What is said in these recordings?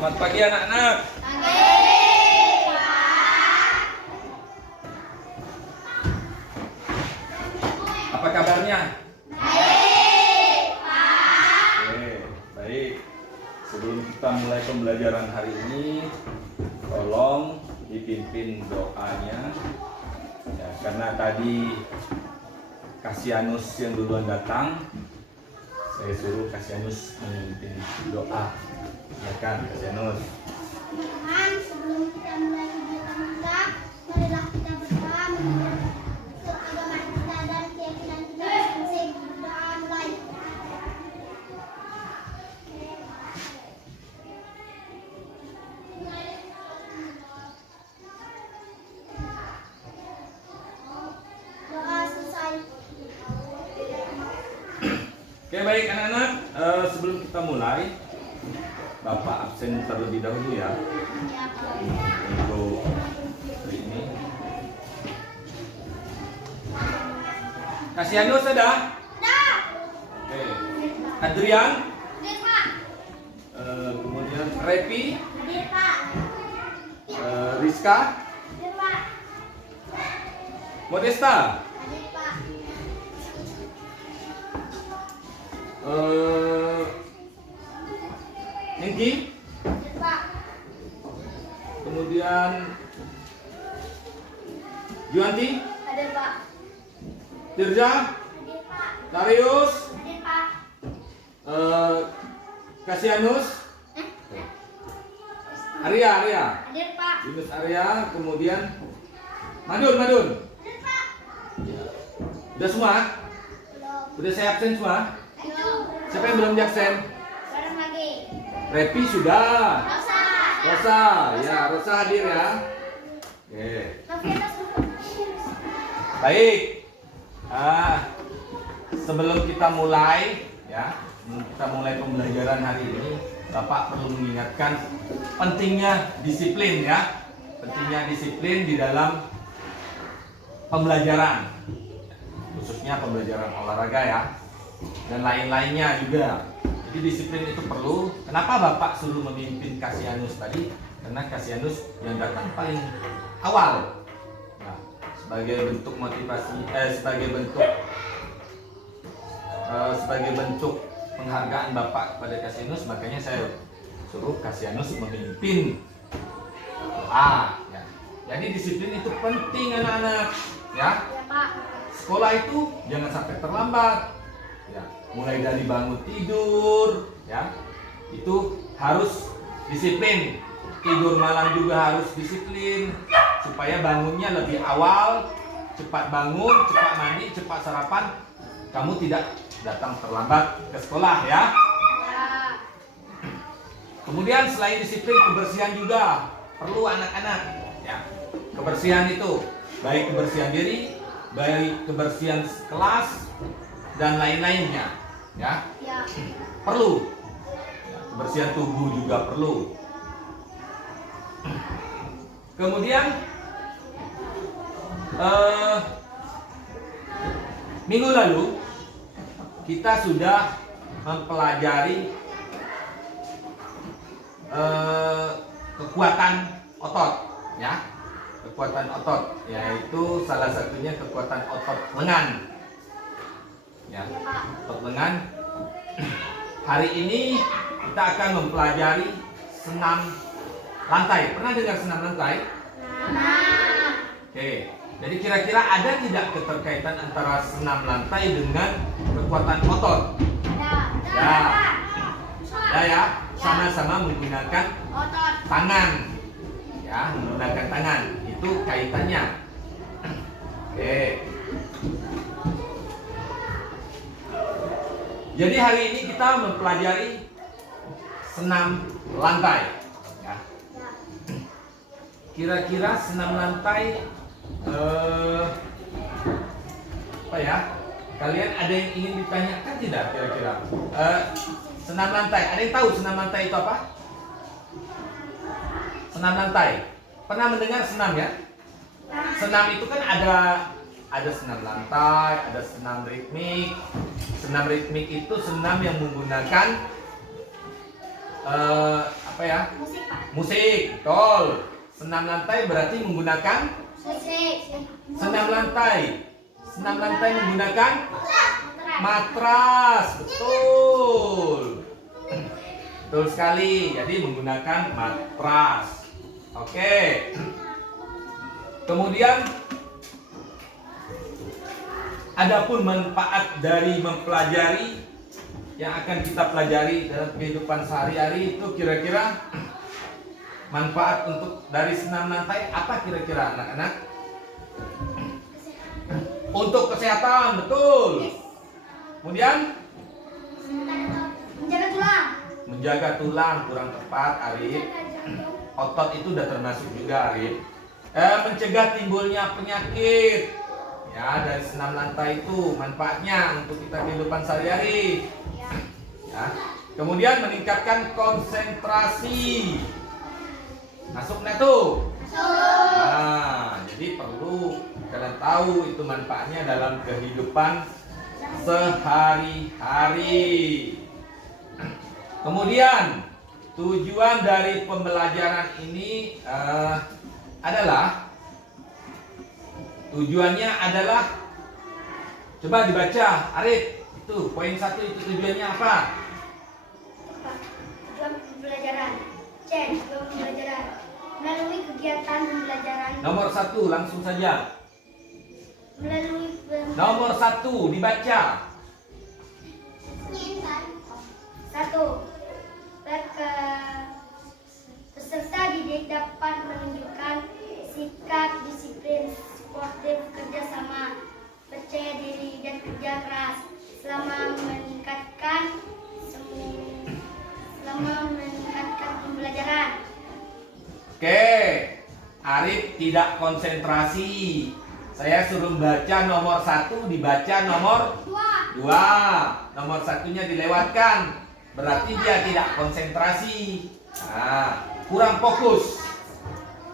Selamat pagi anak-anak. Apa kabarnya? Baik, Pak. Oke, baik. Sebelum kita mulai pembelajaran hari ini, tolong dipimpin doanya. Ya, karena tadi Kasianus yang duluan datang, saya suruh Kasianus memimpin doa. Ya kan, Kasianus? Tuhan, sebelum kita mulai kegiatan kita, marilah kita berdoa untuk agama kita dan keyakinan kita masing-masing. Berdoa mulai. Doa selesai. Oke, baik anak-anak. Sebelum kita mulai, Bapak absen terlebih dahulu ya untuk hari ini. Kasianus ada? Oke. Adrian? Hadir, Pak. Kemudian Repi? Hadir, Pak. Rizka? Hadir, Pak. Modesta? Hadir, Pak. Nengki? Hadir, Pak. Kemudian Yuanti? Hadir, Pak. Tirza? Hadir, Pak. Darius? Hadir, Pak. Kasianus? Arya? Hadir, Pak. Yunus Arya, kemudian Madun. Hadir, Pak. Udah semua? Belum. Udah saya absen semua? Belum. Siapa yang belum absen? Bareng lagi. Repi sudah. Rosa. Rosa, ya Rosa hadir ya. Oke. Baik. Sebelum kita mulai pembelajaran hari ini, Bapak perlu mengingatkan pentingnya disiplin ya. Pentingnya disiplin di dalam pembelajaran, khususnya pembelajaran olahraga ya, dan lain-lainnya juga. Jadi disiplin itu perlu. Kenapa Bapak suruh memimpin Kasianus tadi? Karena Kasianus yang datang paling awal. Nah, sebagai bentuk motivasi, sebagai bentuk penghargaan Bapak kepada Kasianus, makanya saya suruh Kasianus memimpin doa. Ya. Jadi disiplin itu penting anak-anak. Ya. Ya, Pak. Sekolah itu jangan sampai terlambat. Ya, mulai dari bangun tidur, ya, itu harus disiplin. Tidur malam juga harus disiplin, supaya bangunnya lebih awal, cepat bangun, cepat mandi, cepat sarapan. Kamu tidak datang terlambat ke sekolah, ya. Ya. Kemudian selain disiplin, kebersihan juga perlu anak-anak. Ya, kebersihan itu baik kebersihan diri, baik kebersihan kelas, dan lain-lainnya, ya. Ya. Perlu. Ya, kebersihan tubuh juga perlu. Kemudian minggu lalu kita sudah mempelajari kekuatan otot, ya. kekuatan otot, yaitu salah satunya kekuatan otot lengan. Ya, otot lengan. Hari ini kita akan mempelajari senam lantai. Pernah dengar senam lantai? Oke. Jadi kira-kira ada tidak keterkaitan antara senam lantai dengan kekuatan otot? Ya. Ya, sama-sama menggunakan tangan. Ya, menggunakan tangan. Itu kaitannya. Oke. Jadi hari ini kita mempelajari senam lantai. Ya. Kira-kira senam lantai apa ya? Kalian ada yang ingin ditanyakan tidak kira-kira? Senam lantai, ada yang tahu senam lantai itu apa? Senam lantai. Pernah mendengar senam ya? Senam itu kan ada senam lantai, ada senam ritmik. Senam ritmik itu senam yang menggunakan apa ya? Musik, Pak. Musik, betul. Senam lantai berarti menggunakan Musik. senam lantai. Senam lantai menggunakan matras, betul. Betul sekali. Jadi menggunakan matras. Oke. Kemudian adapun manfaat dari mempelajari yang akan kita pelajari dalam kehidupan sehari-hari itu kira-kira manfaat untuk dari senam lantai apa kira-kira anak-anak? Untuk kesehatan, betul. Kemudian Menjaga tulang. menjaga tulang, kurang tepat, Arif. Otot itu udah termasuk juga, Arif. Mencegah timbulnya penyakit. Ya, dari senam lantai itu manfaatnya untuk kita kehidupan sehari-hari. Ya. Kemudian meningkatkan konsentrasi. Masuk nggak tuh? Nah, jadi perlu kalian tahu itu manfaatnya dalam kehidupan sehari-hari. Kemudian tujuan dari pembelajaran ini adalah tujuannya adalah coba dibaca, Arif. Itu poin 1 itu tujuannya apa? Tujuan pembelajaran. C. Tujuan pembelajaran. Melalui kegiatan pembelajaran. Nomor 1 langsung saja. Melalui Nomor 1 dibaca. 1. Peserta didik dapat menunjukkan sikap disiplin, sportif, kerjasama, percaya diri, dan kerja keras selama meningkatkan pembelajaran. Oke, Arif tidak konsentrasi. Saya suruh baca nomor 1, dibaca nomor 2. Nomor 1-nya dilewatkan. Berarti dia tidak konsentrasi. Nah, kurang fokus.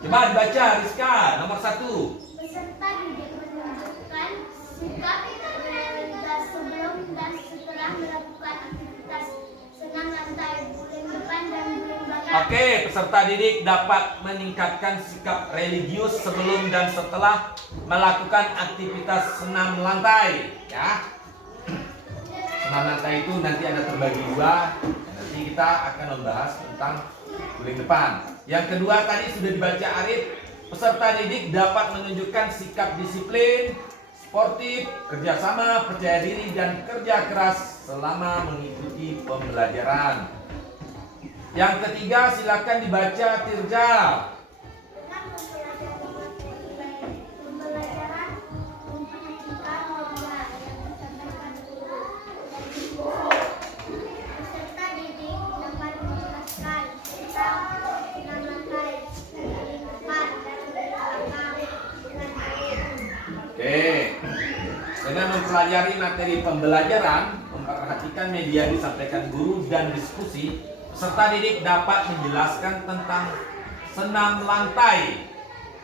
Coba dibaca, Rizka, nomor 1. Peserta didik menunjukkan sikap realitas sebelum dan setelah melakukan aktivitas senam lantai, guling depan dan guling belakang. Oke, peserta didik dapat meningkatkan sikap religius sebelum dan setelah melakukan aktivitas senam lantai. Ya, senam lantai itu nanti ada terbagi 2. Nanti kita akan membahas tentang guling depan. Yang kedua tadi sudah dibaca Arif. Peserta didik dapat menunjukkan sikap disiplin, sportif, kerjasama, percaya diri, dan kerja keras selama mengikuti pembelajaran. Yang ketiga silakan dibaca Tirja. Pembelajaran memperhatikan norma yang disampaikan guru. Peserta didik dapat menjelaskan tentang senam lantai, guling depan, dan guling belakang dengan baik. Oke. Dengan mempelajari materi pembelajaran, memperhatikan media disampaikan guru dan diskusi, peserta didik dapat menjelaskan tentang senam lantai.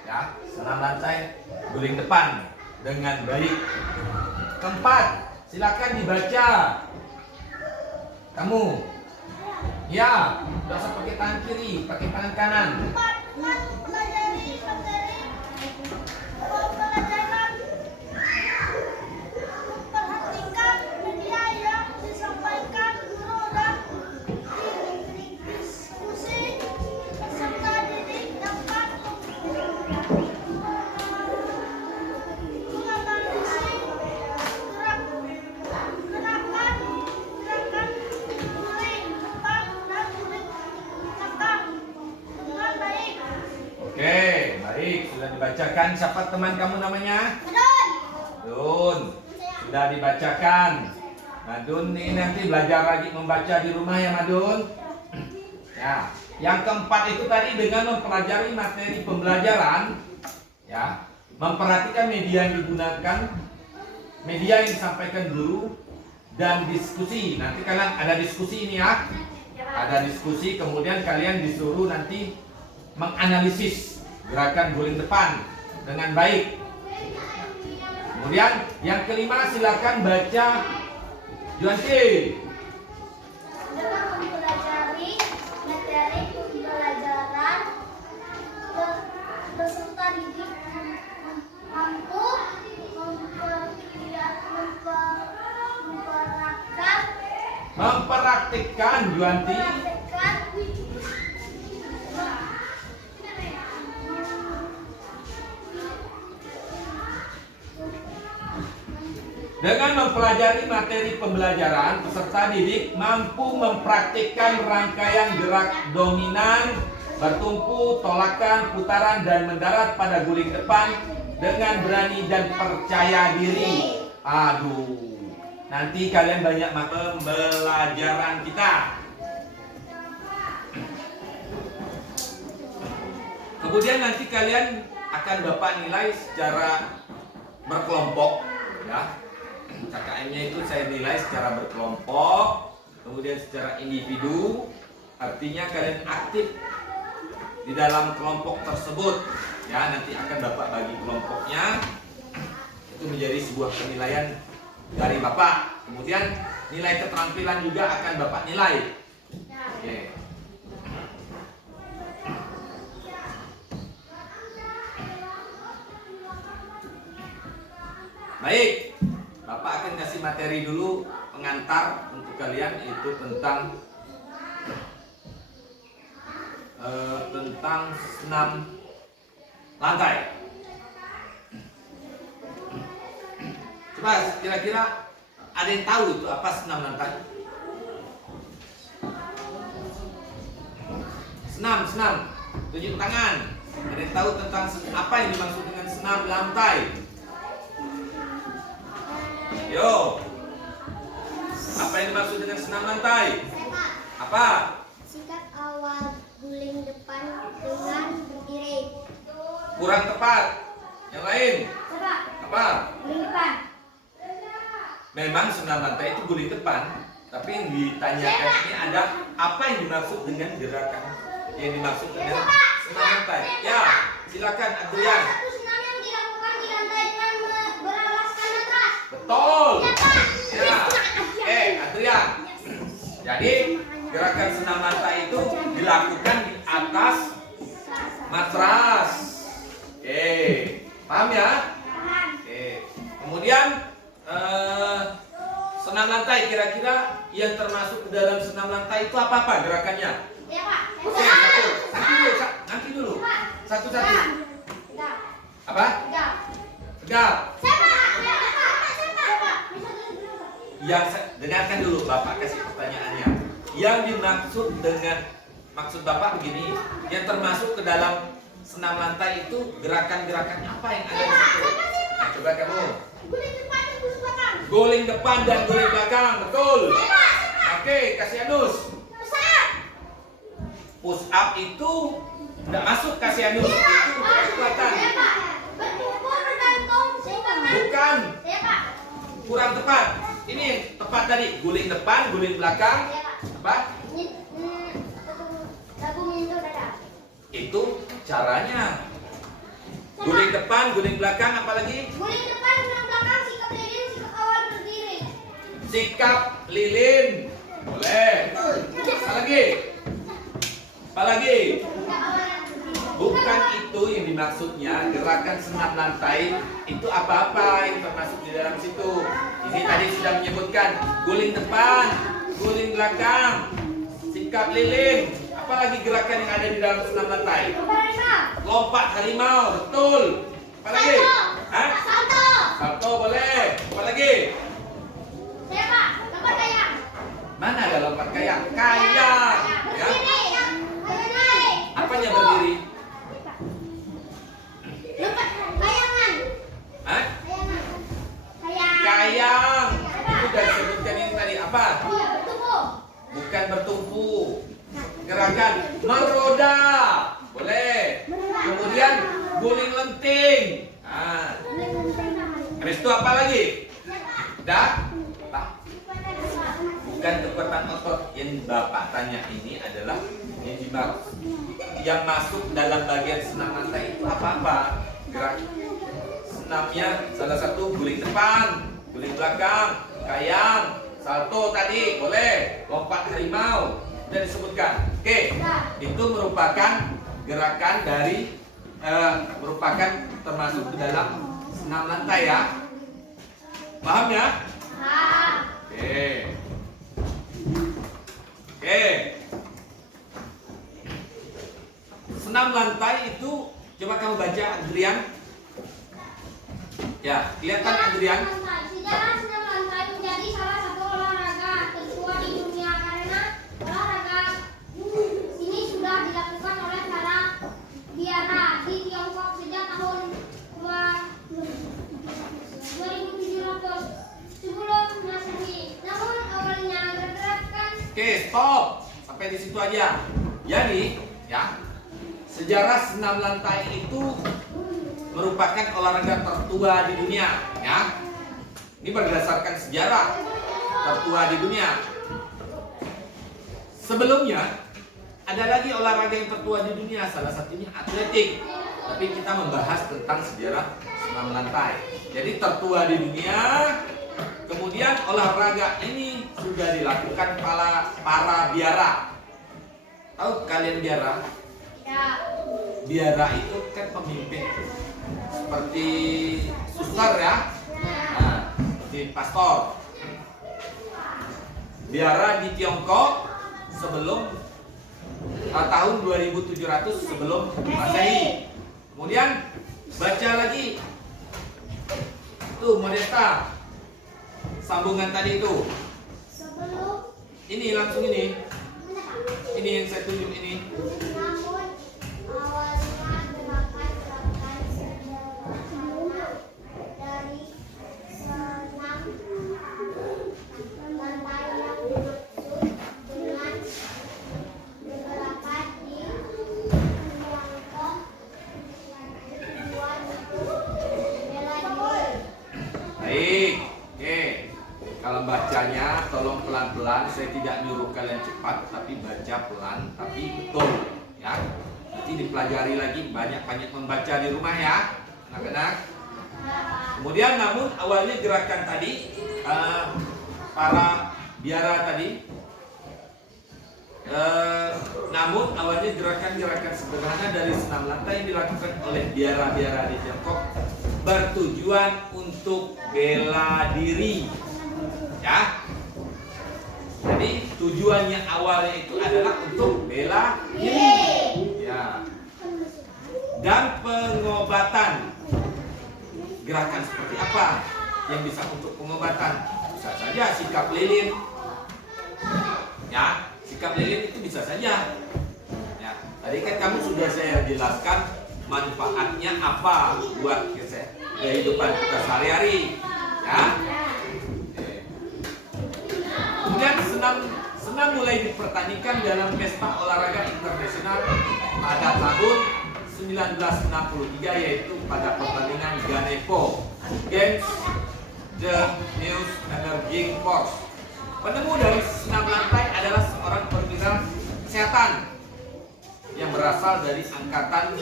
Ya, senam lantai guling depan dengan baik. Keempat, silakan dibaca. Kamu. Ya, tidak usah pakai tangan kiri, pakai tangan kanan. Pelajari materi dibacakan. Siapa teman kamu namanya? Madun. Dun. Sudah dibacakan. Madun ini nanti belajar lagi membaca di rumah ya Madun. Ya. Yang keempat itu tadi dengan mempelajari materi pembelajaran, ya, memperhatikan media yang digunakan, media yang disampaikan guru, dan diskusi. Nanti kalian ada diskusi ini ya. Ada diskusi, kemudian kalian disuruh nanti menganalisis gerakan guling depan dengan baik. Kemudian yang kelima silakan baca Yuanti. Dengan mempelajari materi pembelajaran, peserta didik mampu Mempraktikkan Yuanti. Dengan mempelajari materi pembelajaran, peserta didik mampu mempraktikkan rangkaian gerak dominan, bertumpu, tolakan, putaran, dan mendarat pada guling depan dengan berani dan percaya diri. Aduh, nanti kalian banyak pembelajaran kita. Kemudian nanti kalian akan Bapak nilai secara berkelompok, ya. KKM-nya itu saya nilai secara berkelompok, kemudian secara individu, artinya kalian aktif di dalam kelompok tersebut, ya. Nanti akan Bapak bagi kelompoknya, itu menjadi sebuah penilaian dari Bapak. Kemudian nilai keterampilan juga akan Bapak nilai. Oke. Baik. Bapak akan kasih materi dulu pengantar untuk kalian, itu tentang senam lantai. Coba kira-kira ada yang tahu itu apa senam lantai? Senam, tunjuk tangan. Ada yang tahu tentang apa yang dimaksud dengan senam lantai? Yo, apa yang dimaksud dengan senam lantai? Apa? Sikat awal guling depan dengan berdiri. Kurang tepat. Yang lain? Coba. Apa? Guling depan. Memang senam lantai itu guling depan, tapi yang ditanyakan ini ada apa yang dimaksud dengan gerakan yang dimaksud dengan senam lantai? Ya, silakan Adrian. Satu senam yang dilakukan di lantai dengan beralaskan matras. Betul. Ya. Adrian. Jadi gerakan senam lantai itu dilakukan di atas matras. Oke, paham ya? Oke. Kemudian senam lantai, kira-kira yang termasuk ke dalam senam lantai itu apa gerakannya? Ya, Pak. Oke, nanti dulu. Satu-satu. Apa? Tegap. Yang dengarkan dulu, Bapak kasih pertanyaannya. Yang dimaksud dengan maksud Bapak begini, yang termasuk ke dalam senam lantai itu gerakan-gerakan apa yang ada di situ? Nah, coba kamu. Guling depan dan guling belakang, betul. Oke, kasih Anus. Push up itu tidak masuk, kasih Anus. Itu kekuatan. Bukan. Kurang tepat. Ini tepat tadi, guling depan, guling belakang. Apa? Itu caranya. Guling depan, guling belakang, apalagi? Guling depan, guling belakang, sikap lilin, sikap awal berdiri. Sikap lilin. Boleh. Apalagi? Apalagi? Bukan itu yang dimaksudnya. Gerakan senam lantai itu apa-apa yang termasuk di dalam situ. Ini tadi sudah menyebutkan guling depan, guling belakang, sikap lilin. Apalagi gerakan yang ada di dalam senam lantai? Lompat harimau, betul. Apalagi? Hah? Salto boleh. Apalagi? Lompat kayang. Mana ada lompat kayang? Kayang. Ya. Apanya berdiri? Lompat Restu apa lagi? Bukan kekuatan otot. Yang Bapak tanya ini adalah yang masuk dalam bagian senam lantai itu apa-apa? Gerak senamnya salah satu guling depan, guling belakang, kayang, salto tadi boleh, lompat harimau sudah disebutkan. Oke, itu merupakan gerakan dari merupakan termasuk ke dalam senam lantai ya. Paham ya? Oke. Oke. Senam lantai itu coba kamu baca Adrian. Ya, kelihatan Adrian? Sejarah senam lantai menjadi salah satu olahraga tertua di dunia karena olahraga ini sudah dilakukan oleh para biara di Tiongkok sejak tahun 2700 sebelum Masehi. Namun awalnya bergerakkan. Oke, stop. Sampai di situ aja. Jadi, ya, sejarah senam lantai itu merupakan olahraga tertua di dunia, ya. Ini berdasarkan sejarah tertua di dunia. Sebelumnya ada lagi olahraga yang tertua di dunia, salah satunya atletik. Tapi kita membahas tentang sejarah senam lantai. Jadi tertua di dunia. Kemudian olahraga ini sudah dilakukan para biara. Tahu kalian biara? Ya. Biara itu kan pemimpin seperti suster ya, nah, seperti pastor. Biara di Tiongkok sebelum tahun 2700 sebelum Masehi. Kemudian baca lagi tuh Modesta, sambungan tadi itu. Sebelum Ini langsung ini yang saya tunjuk ini. namun awalnya gerakan-gerakan sederhana dari senam lantai yang dimaksud dengan gerakan di Tiongkok tujuan bela diri. Baik, oke. Kalau bacanya tolong pelan-pelan. Saya tidak nyuruh kalian cepat, tapi baca pelan, tapi betul, ya. Nanti dipelajari lagi, banyak-banyak membaca di rumah ya, anak-anak. Kemudian, namun awalnya gerakan tadi para biara tadi. Namun awalnya gerakan-gerakan sederhana dari senam lantai yang dilakukan oleh biara-biara di Tiongkok bertujuan untuk bela diri, ya. Jadi tujuannya awalnya itu adalah untuk bela diri, ya. Dan pengobatan. Gerakan seperti apa yang bisa untuk pengobatan? Bisa saja sikap lilin, ya. Sikap lilin itu bisa saja. Ya, tadi kan kamu sudah saya jelaskan manfaatnya apa buat kehidupan kita sehari-hari, ya. Kemudian senam mulai dipertandingkan dalam pesta olahraga internasional pada tahun 1963, yaitu pada pertandingan Ganepo Games the New Energy Force. Penemu dari senam lantai adalah seorang perwira kesehatan yang berasal dari angkatan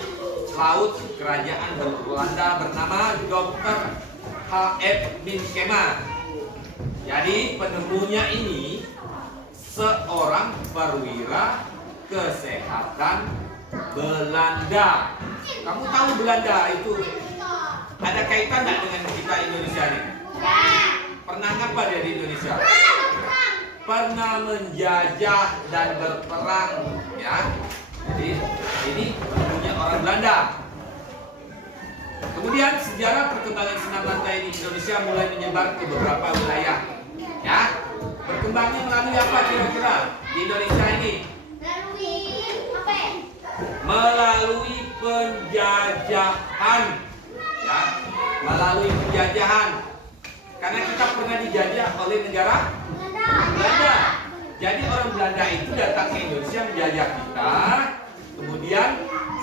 laut kerajaan Belanda bernama Dr. H.F. Minkema. Jadi penemunya ini seorang perwira kesehatan Belanda. Kamu tahu Belanda itu ada kaitan nggak dengan kita Indonesia nih? Pernah ngapa dia di Indonesia? Pernah menjajah dan berperang, ya. Jadi ini penemunya orang Belanda. Kemudian sejarah perkembangan senam lantai di Indonesia mulai menyebar ke beberapa wilayah, ya. Berkembangnya melalui apa kira-kira di Indonesia ini? Melalui penjajahan, ya. Melalui penjajahan. Karena kita pernah dijajah oleh negara Belanda. Jadi orang Belanda itu datang ke Indonesia menjajah kita. Kemudian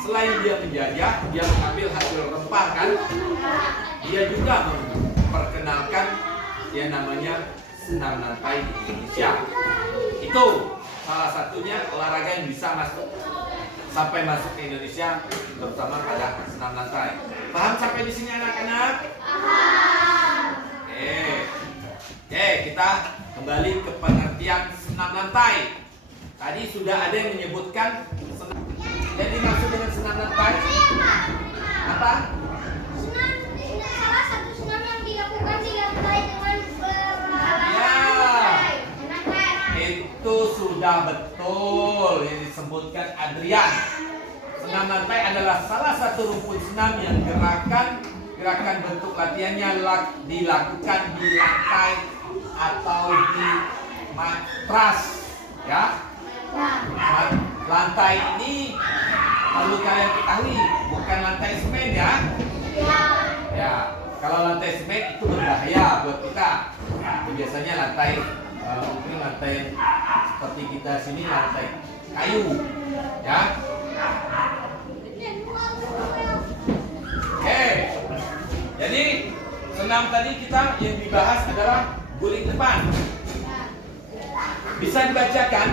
selain dia menjajah, dia mengambil hasil rempah kan. Dia juga perkenalkan yang namanya senam lantai di Indonesia. Itu salah satunya olahraga yang bisa masuk ke Indonesia, terutama pada senam lantai. Paham sampai di sini anak-anak? Oke, kita kembali ke pengertian senam lantai. Tadi sudah ada yang menyebutkan senam. Yang dimaksud dengan senam lantai apa? Salah satu senam yang dilakukan di lantai dengan berlantai. Itu sudah betul yang disebutkan Adrian. Senam lantai adalah salah satu rumpun senam yang gerakan bentuk latihannya dilakukan di lantai atau di matras, ya. Lantai ini perlu kalian ketahui, bukan lantai semen, ya. Ya, kalau lantai semen itu berbahaya buat kita. Biasanya lantai mungkin lantai seperti kita sini lantai kayu, ya. Oke, jadi senam tadi kita yang dibahas adalah guling depan. Bisa dibacakan?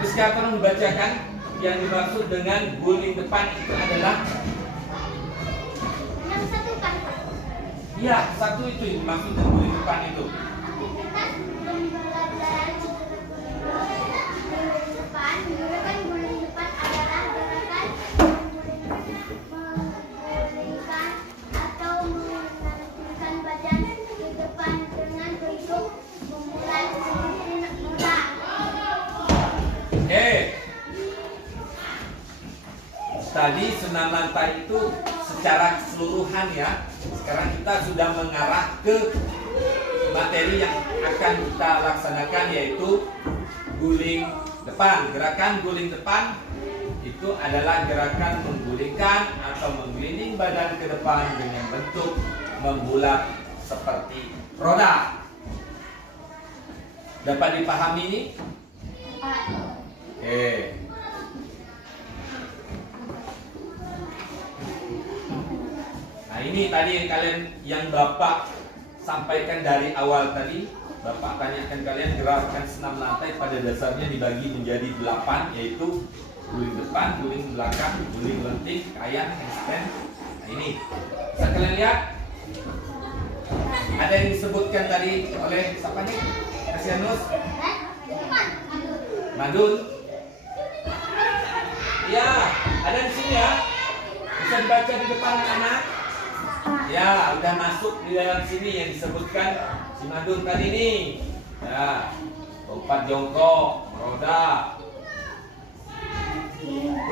Bisa tolong dibacakan yang dimaksud dengan guling depan itu adalah? Yang satu kan? Iya, satu itu yang dimaksud dengan guling depan itu. Gerakan guling depan adalah gerakan menggulingkan atau menarikkan badan ke depan dengan bentuk memulai seperti roda. Tadi senam lantai itu secara keseluruhan, ya. Sekarang kita sudah mengarah ke materi yang akan kita laksanakan, yaitu guling depan. Gerakan guling depan itu adalah gerakan menggulingkan atau menggelinding badan ke depan dengan bentuk membulat seperti roda. Dapat dipahami ini? Oke. Nah, ini tadi yang Bapak sampaikan dari awal tadi. Bapak tanyakan kalian gerakan senam lantai pada dasarnya dibagi menjadi 8, yaitu guling depan, guling belakang, guling lenting, kayak, handstand. Nah, ini bisa kalian lihat. Ada yang disebutkan tadi oleh siapa nih? Kasianus? Madun? Ya, ada di sini, ya. Bisa dibaca di depan anak. Ya, udah masuk di dalam sini yang disebutkan si Madun tadi nih. Ya, lompat jongkok, roda.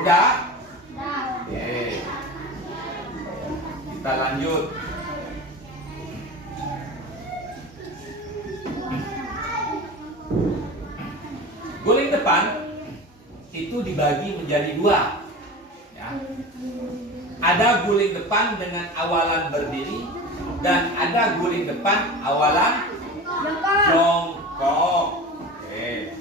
Udah? Oke. Kita lanjut. Guling depan itu dibagi menjadi 2. Ya. Ada guling depan dengan awalan berdiri dan ada guling depan awalan jongkok. Oke.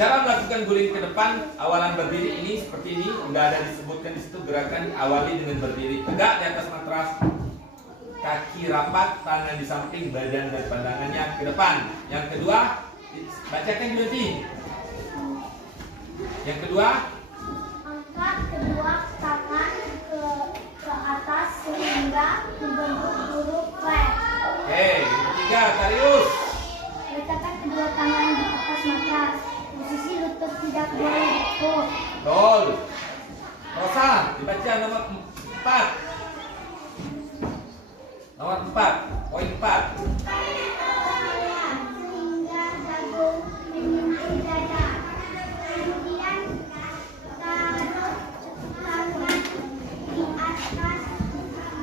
Cara melakukan guling ke depan awalan berdiri ini seperti ini, udah ada disebutkan di situ. Gerakan awali dengan berdiri tegak di atas matras, kaki rapat, tangan di samping, badan dan pandangannya ke depan. Yang kedua, bacakan berarti. Yang kedua, angkat kedua tangan ke atas sehingga membentuk huruf V. oke. Yang ketiga, Tarius. Letakkan kedua tangan di atas matras. Posisi lutut tidak boleh dikuk. Betul. Rosa, dibaca nomor 4. Nomor 4, poin 4. Sehingga jagung menyentuh dada. Kemudian taruh tangan di atas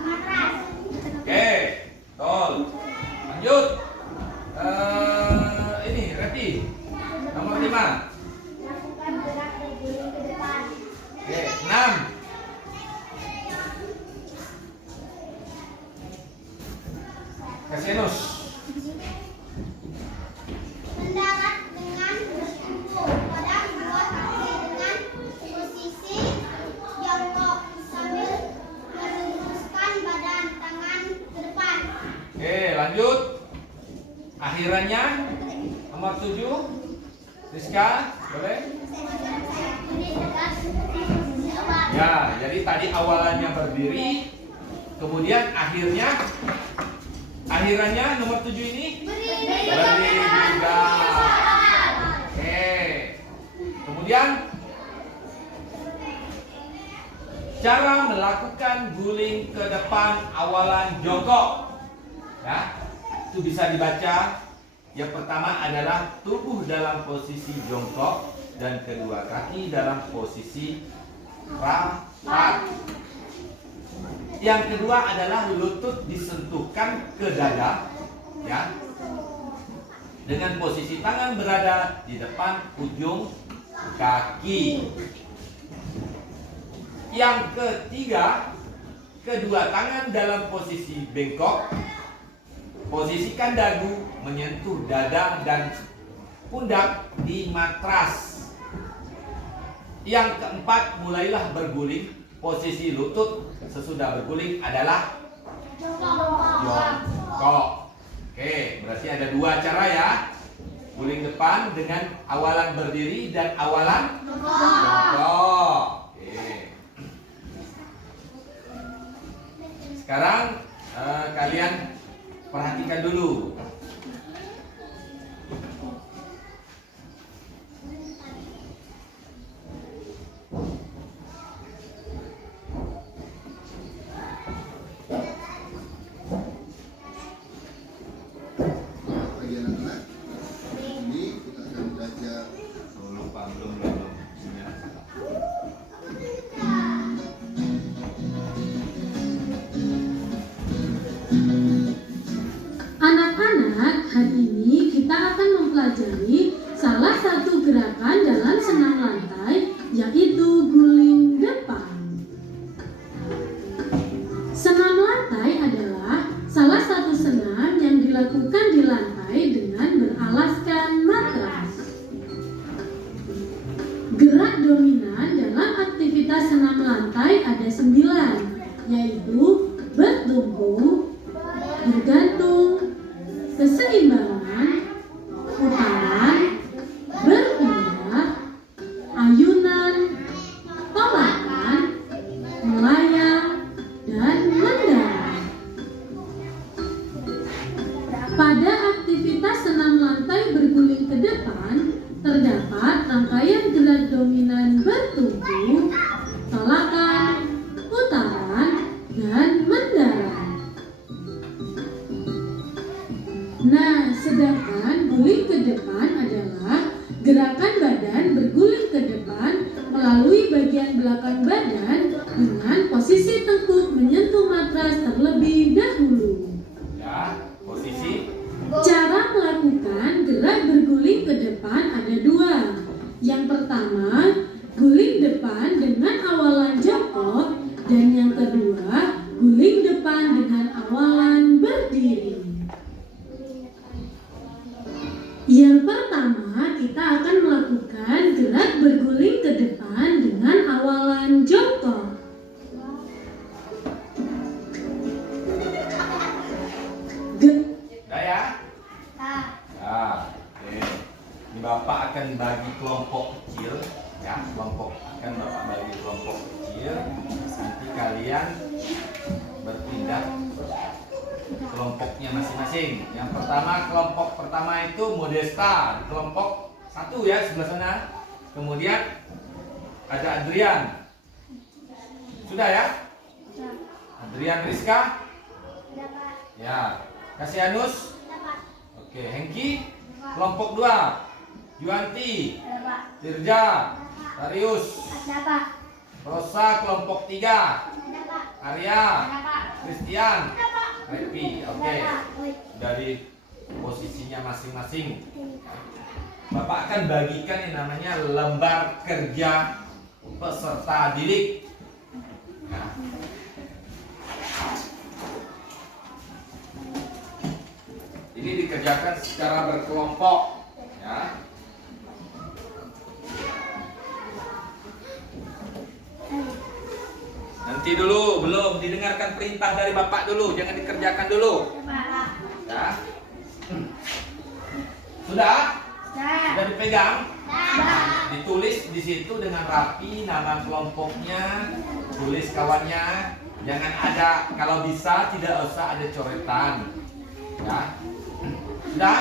matras. Oke, betul. Lanjut. Ini Repi. Nomor 5. Lakukan gerak berguling ke depan. Oke, 6. Kasianus. Mendarat dengan bertumpu pada kedua kaki dengan posisi jongkok sambil meluruskan badan. Tangan akhirannya nomor 7. Rizka, boleh? Ya, jadi tadi awalannya berdiri, kemudian akhirannya nomor 7 ini berdiri juga. Oke. Kemudian cara melakukan guling ke depan awalan jongkok. Ya, itu bisa dibaca. Yang pertama adalah tubuh dalam posisi jongkok dan kedua kaki dalam posisi rapat. Yang kedua adalah lutut disentuhkan ke dada, ya, dengan posisi tangan berada di depan ujung kaki. Yang ketiga, kedua tangan dalam posisi bengkok. Posisikan dagu menyentuh dada dan pundak di matras. Yang keempat, mulailah berguling. Posisi lutut sesudah berguling adalah jongkok. Oke, berarti ada 2 cara ya. Guling depan dengan awalan berdiri dan awalan jongkok. Oke. Sekarang kalian perhatikan dulu. Bagi anak-anak, ini kita akan belajar. Belum. Anak-anak, hari ini kita akan mempelajari salah satu gerakan dalam senam lantai, yaitu guling depan. Senam lantai adalah salah satu senam yang dilakukan di lantai dengan beralaskan matras. Gerak dominan dalam aktivitas senam lantai ada 9, yaitu bertumpu, bergantung, keseimbangan, putaran, berpindah, ayunan, tobakan, melayang, dan mendarat. Pada aktivitas senam lantai berguling ke depan, terdapat rangkaian gerak dominan bertumpu, tolakan, putaran, dan mendarat. Nah, sedangkan guling ke depan adalah gerakan badan berguling ke depan melalui bagian belakang badan dengan posisi tengkuk menyentuh matras terlebih dahulu. Ya, posisi. Cara melakukan gerak berguling ke depan ada 2. Yang pertama, guling depan dengan awalan jongkok, dan yang kedua, guling depan dengan awalan berdiri. Yang pertama, kita akan melakukan gerak berguling ke depan dengan awalan jongkok. Udah ya? Ya, oke. Ini Bapak akan bagi kelompok kecil, ya. Bapak bagi kelompok kecil. Nanti kalian berpindah kelompoknya masing-masing. Yang pertama, kelompok pertama itu Modesta, kelompok 1 ya, sebelah sana. Kemudian ada Adrian. Sudah ya? Adrian Rizka? Ya. Kasianus? Oke, Hengki? Kelompok 2. Yuanti, Tirja, Darius, Rosa kelompok 3. Arya, Christian, Repi. Oke. Dari posisinya masing-masing. Bapak akan bagikan yang namanya lembar kerja peserta didik. Nah. Ini dikerjakan secara berkelompok, ya. Nanti dulu, belum didengarkan perintah dari Bapak dulu, jangan dikerjakan dulu. Ya. Sudah? Dah. Sudah dipegang? Dah. Ditulis di situ dengan rapi nama kelompoknya, tulis kawannya. Jangan ada, kalau bisa tidak usah ada coretan. Ya. Sudah?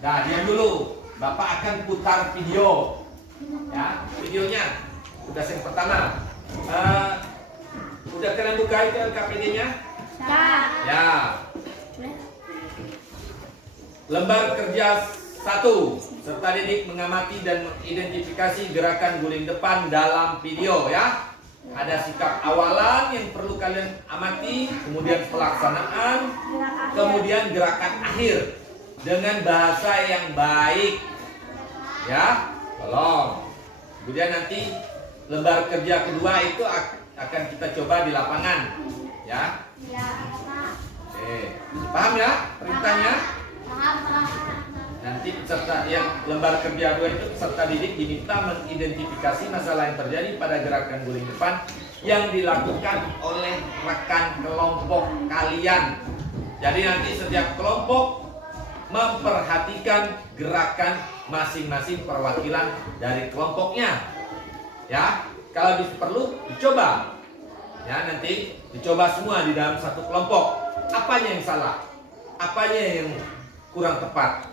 Nah, diam dulu. Bapak akan putar video. Ya, videonya. Tugas yang pertama. Udah kalian buka itu LKPD-nya? Dah. Ya. Lembar kerja 1. Serta didik mengamati dan mengidentifikasi gerakan guling depan dalam video ya. Ada sikap awalan yang perlu kalian amati, kemudian pelaksanaan, kemudian gerakan akhir dengan bahasa yang baik. Ya, tolong. Kemudian nanti lembar kerja kedua itu akan kita coba di lapangan. Ya. Ya, Pak. Oke, paham ya perintahnya? Paham. Nanti peserta yang lembar kerja 2 itu peserta didik diminta mengidentifikasi masalah yang terjadi pada gerakan guling depan yang dilakukan oleh rekan kelompok kalian. Jadi nanti setiap kelompok memperhatikan gerakan masing-masing perwakilan dari kelompoknya. Ya, kalau perlu dicoba. Ya, nanti dicoba semua di dalam satu kelompok. Apanya yang salah? Apanya yang kurang tepat?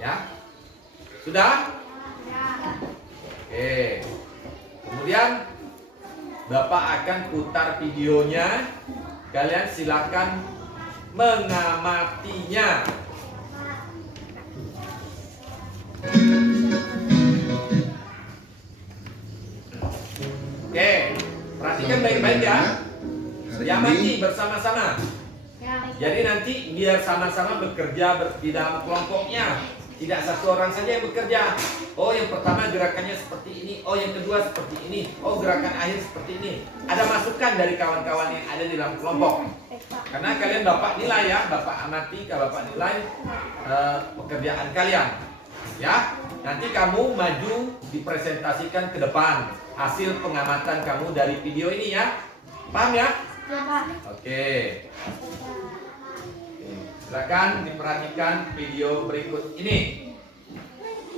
Ya, sudah? Oke. Kemudian Bapak akan putar videonya. Kalian silakan mengamatinya. Oke, perhatikan baik-baik ya. Diamati bersama-sama. Jadi nanti biar sama-sama bekerja di dalam kelompoknya. Tidak satu orang saja yang bekerja. Oh, yang pertama gerakannya seperti ini. Oh, yang kedua seperti ini. Oh, gerakan akhir seperti ini. Ada masukan dari kawan-kawan yang ada di dalam kelompok. Karena kalian Bapak nilai ya, Bapak amati, kalau Bapak nilai pekerjaan kalian. Ya, nanti kamu maju dipresentasikan ke depan hasil pengamatan kamu dari video ini ya. Paham ya? Ya, Pak. Oke. Silakan diperhatikan video berikut ini.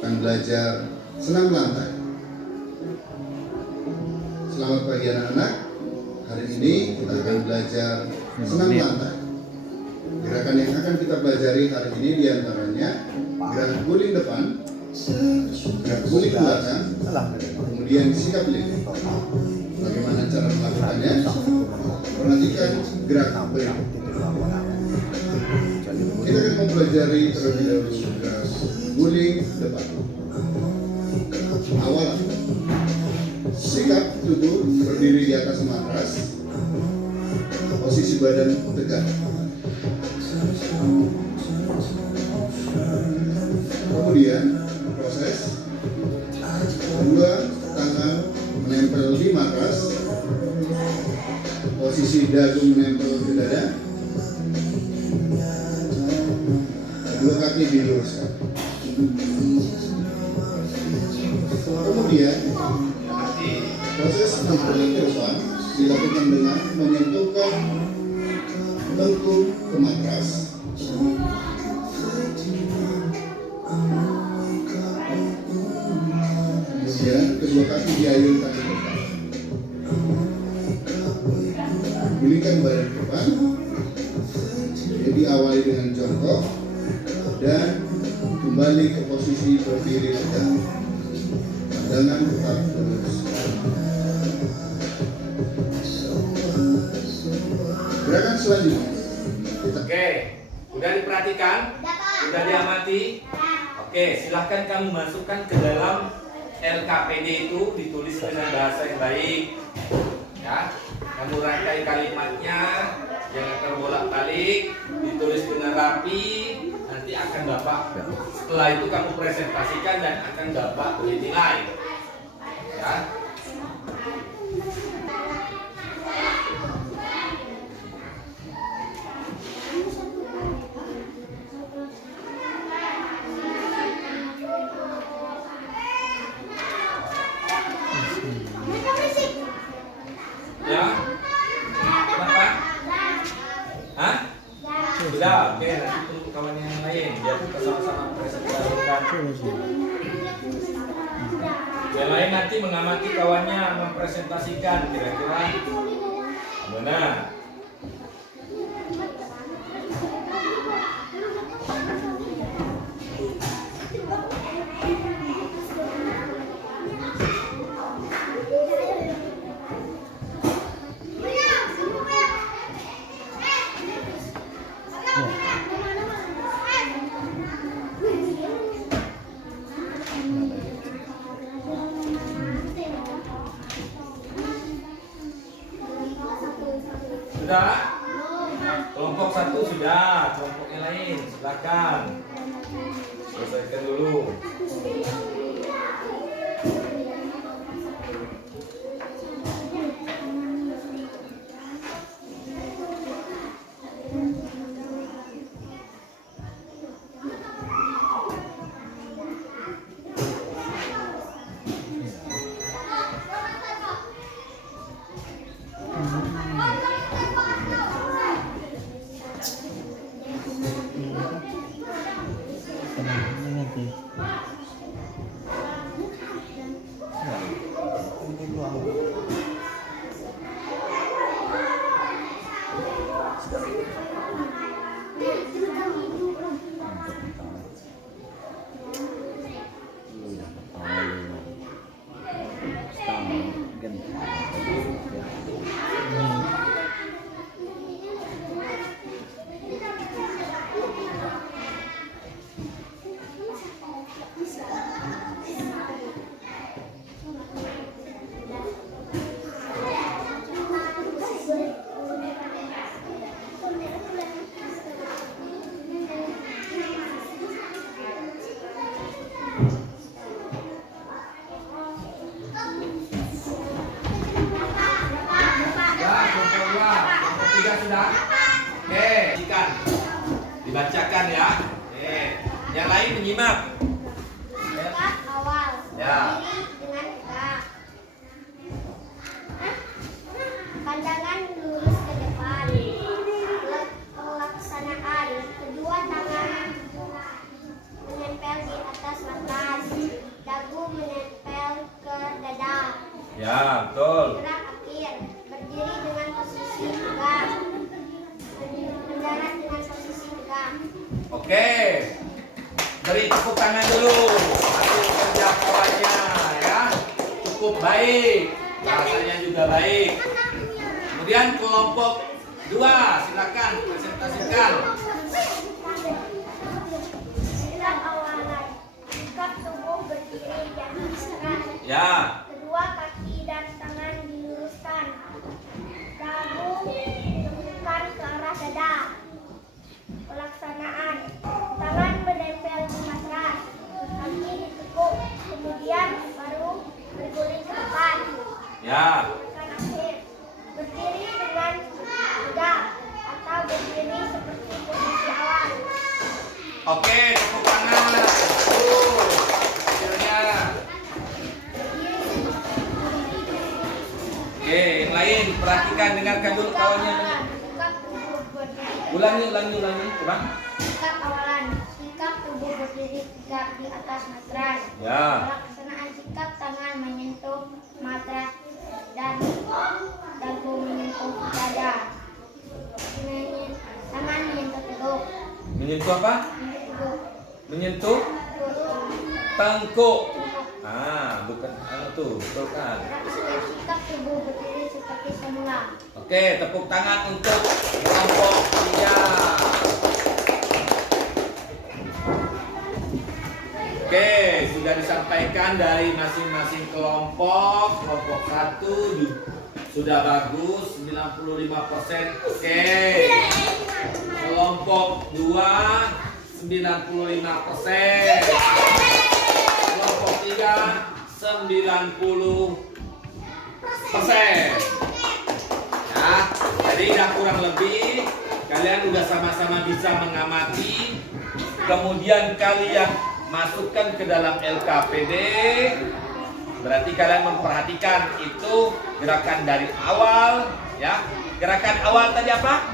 Akan belajar senam lantai. Selamat pagi anak-anak. Hari ini kita akan belajar senam lantai. Gerakan yang akan kita pelajari hari ini diantaranya gerakan guling depan, gerakan guling belakang, kemudian sikap lilit. Bagaimana cara melakukannya? Perhatikan gerakan berikut. Kita akan mempelajari terlebih dahulu gerakan guling depan. Awal, sikap tubuh berdiri di atas matras, posisi badan tegak. Kemudian proses kedua, tangan menempel di matras, posisi dagu menempel ke dada, kedua kaki diluruskan. Kemudian proses guling depan dilakukan dengan menyentuhkan lengkung ke matras. Kemudian kedua kaki diayunkan ke depan. Gulingkan badan ke depan. Jadi awali dengan jongkok dan kembali ke posisi berdiri tegak. Pandangan tetap lurus. Gerakan selanjutnya. Oke, udah diperhatikan? Udah diamati? Oke, silahkan kamu masukkan ke dalam LKPD itu, ditulis dengan bahasa yang baik. Ya, kamu rangkai kalimatnya, jangan terbolak-balik, ditulis dengan rapi. Nanti akan Bapak, setelah itu kamu presentasikan dan akan Bapak beri nilai. Ya. Ya. Kenapa? Hah? Sudah, oke, nanti tunggu kawan yang lain. Biar kita sama-sama presentasi. kan. Yang lain nanti mengamati kawannya mempresentasikan kira-kira gimana. Sudah? Kelompok 1 sudah, kelompok yang lain silakan selesaikan dulu. Sudah? Oke, dibacakan ya. Oke, yang lain menyimak. Sikat awal. Ya. Berdiri dengan tegak. Pandangan lurus ke depan. Pelaksanaan. Kedua tangan menempel di atas matras. Dagu menempel ke dada. Ya, betul. Gerak akhir. Berdiri dengan posisi tegak. Mendarat dengan posisi tegak. Oke. Beri tepuk tangan dulu. Hasil kerja kawannya ya. Cukup baik. Bahasanya juga baik. Kemudian kelompok 2, silakan presentasikan. Sikap awalan. Sikap tubuh berdiri di atas keras. Ya. Kedua kaki dan tangan diluruskan. Dagu temukan ke arah dada. Pelaksanaan. Tangan menempel di matras. Kaki ditekuk. Kemudian baru berguling ke depan. Ya. Tekan akhir. Berdiri dengan tegak atau berdiri seperti posisi awal. Oke, tepuk tangan. Hasilnya. Oke, yang lain perhatikan, dengarkan dulu kawannya. Sikap tubuh berdiri. Ulangi, coba. Sikap awalan. Sikap tubuh berdiri tegak di atas matras. Ya. Pelaksanaan sikap tangan menyentuh matras dan dagu menyentuh dada. Tangan menyentuh teguk. Menyentuh apa? Teguk. Menyentuh Teguk. tengkuk. Ah, bukan tuh, betul kan? Pelaksanaan sikap tubuh berdiri seperti semula. Oke, tepuk tangan untuk kelompok 3. Oke, sudah disampaikan dari masing-masing kelompok. Kelompok 1 sudah bagus, 95%. Oke. Kelompok 2 95%. Kelompok 3 90%. Ya, jadi udah kurang lebih kalian udah sama-sama bisa mengamati. Kemudian kalian masukkan ke dalam LKPD. Berarti kalian memperhatikan itu gerakan dari awal, ya. Gerakan awal tadi apa?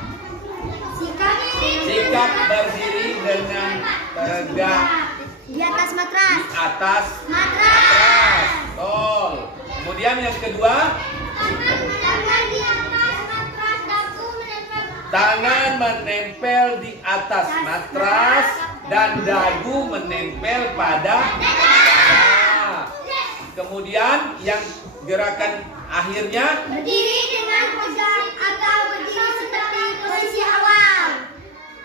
Sikap Sikap berdiri dengan tegak. Di atas matras. Di atas Matras. matras. Betul. Kemudian yang kedua, Tangan di atas matras, dagu menempel. tangan menempel di atas matras dan dagu menempel pada dada. Kemudian yang gerakan akhirnya Berdiri dengan tegak atau berdiri seperti posisi awal.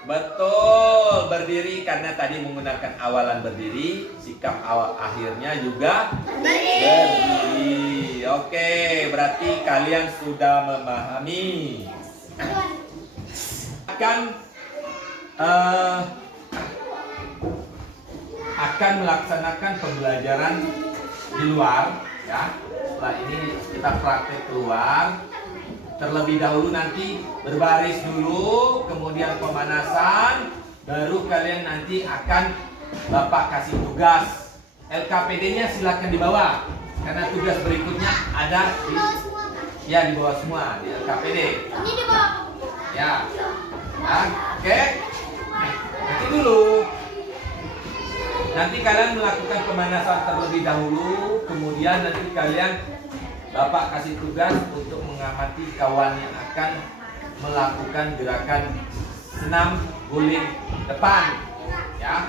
betul, berdiri karena tadi menggunakan awalan berdiri, sikap awal akhirnya juga berdiri. Oke, berarti kalian sudah memahami. Akan melaksanakan pembelajaran di luar ya. Setelah ini kita praktek keluar. Terlebih dahulu nanti berbaris dulu, kemudian pemanasan, baru kalian nanti akan Bapak kasih tugas. LKPD-nya silakan dibawa karena tugas berikutnya ada di bawah semua di LKPD. Ini di bawah. Ya. Nah, oke. Nanti dulu. Nanti kalian melakukan pemanasan terlebih dahulu, kemudian nanti kalian Bapak kasih tugas untuk mengamati kawan yang akan melakukan gerakan senam guling depan. Ya.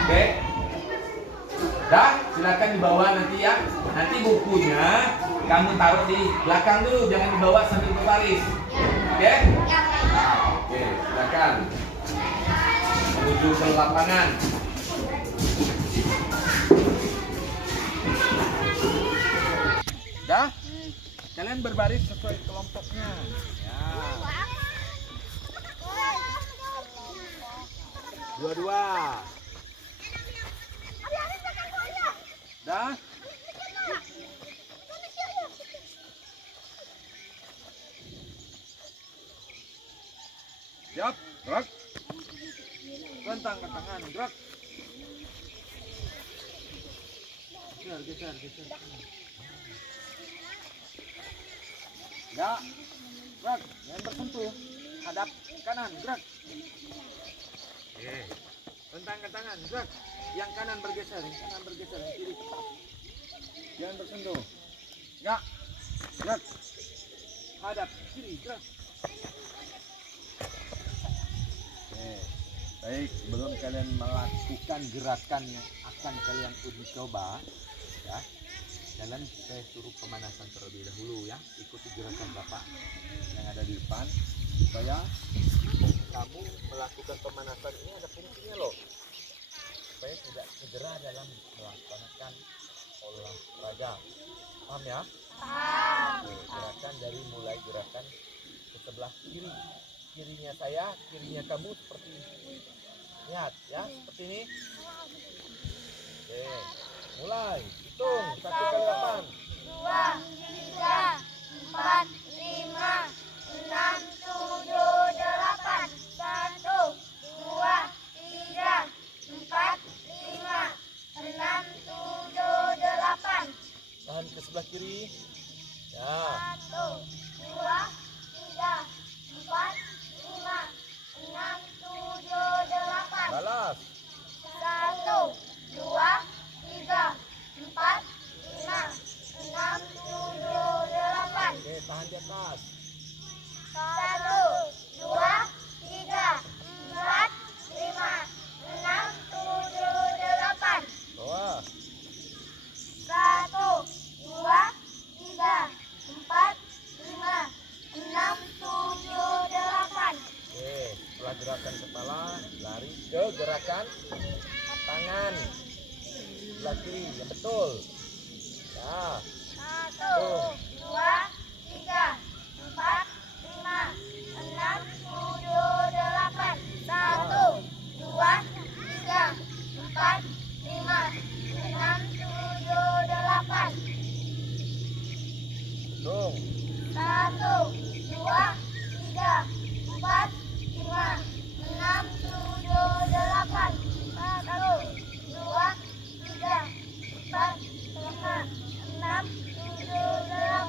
Oke. Dah, silakan dibawa nanti ya. Nanti bukunya kamu taruh di belakang dulu, jangan dibawa sambil berbaris. Oke? Oke, silakan. Menuju ke lapangan. Dah? Kalian berbaris sesuai kelompoknya. Ya. Dua-dua. Dah? Siap, gerak. Rentang ke tangan, gerak. Geser. Ya, gerak, jangan bersentuh. Hadap kanan, gerak. Oke. Rentang ke tangan, gerak. Yang kanan bergeser, yang kiri tetap. Jangan bersentuh. Ya, gerak. Hadap kiri, gerak. Oke. Baik, sebelum kalian melakukan gerakan yang akan kalian uji coba, ya, kalian saya suruh pemanasan terlebih dahulu ya. Ikuti gerakan Bapak yang ada di depan supaya kamu melakukan pemanasan ini ada fungsinya loh, supaya tidak cedera dalam melaksanakan olahraga. Paham ya? Paham. Gerakan dari mulai gerakan ke sebelah kiri. Kirinya saya, kirinya kamu seperti ini. Lihat ya, seperti ini. Oke, mulai. Hitung 1 kali 8. 2, 3, 4, 5, 6, 7, 8. 1, 2, 3, 4, 5, 6, 7, 8. Tahan ke sebelah kiri. Ya. 1, 2, 3, 4, 5, 6, 7, 8. Balas. 1, 2, 3, 4, 5, 6, 7, 8. Oke, tahan di atas. 1, 2, 3, 4, 5, 6, 7, 8. Bawah. 1, 2, 3, 4, 5, 6, 7, 8. Oke, setelah gerakan kepala, lari ke gerakan tangan. Sebelah kiri, yang betul. Ya. 1, 2, 3, 4, 5, 6, 7, 8. 1, 2, 3, 4, 5, 6, 7, 8. Hitung. 1, 2, 3, 4, 5, 6, 7, 8. 1, 2, 3, 4, 5, 6, 7, 8.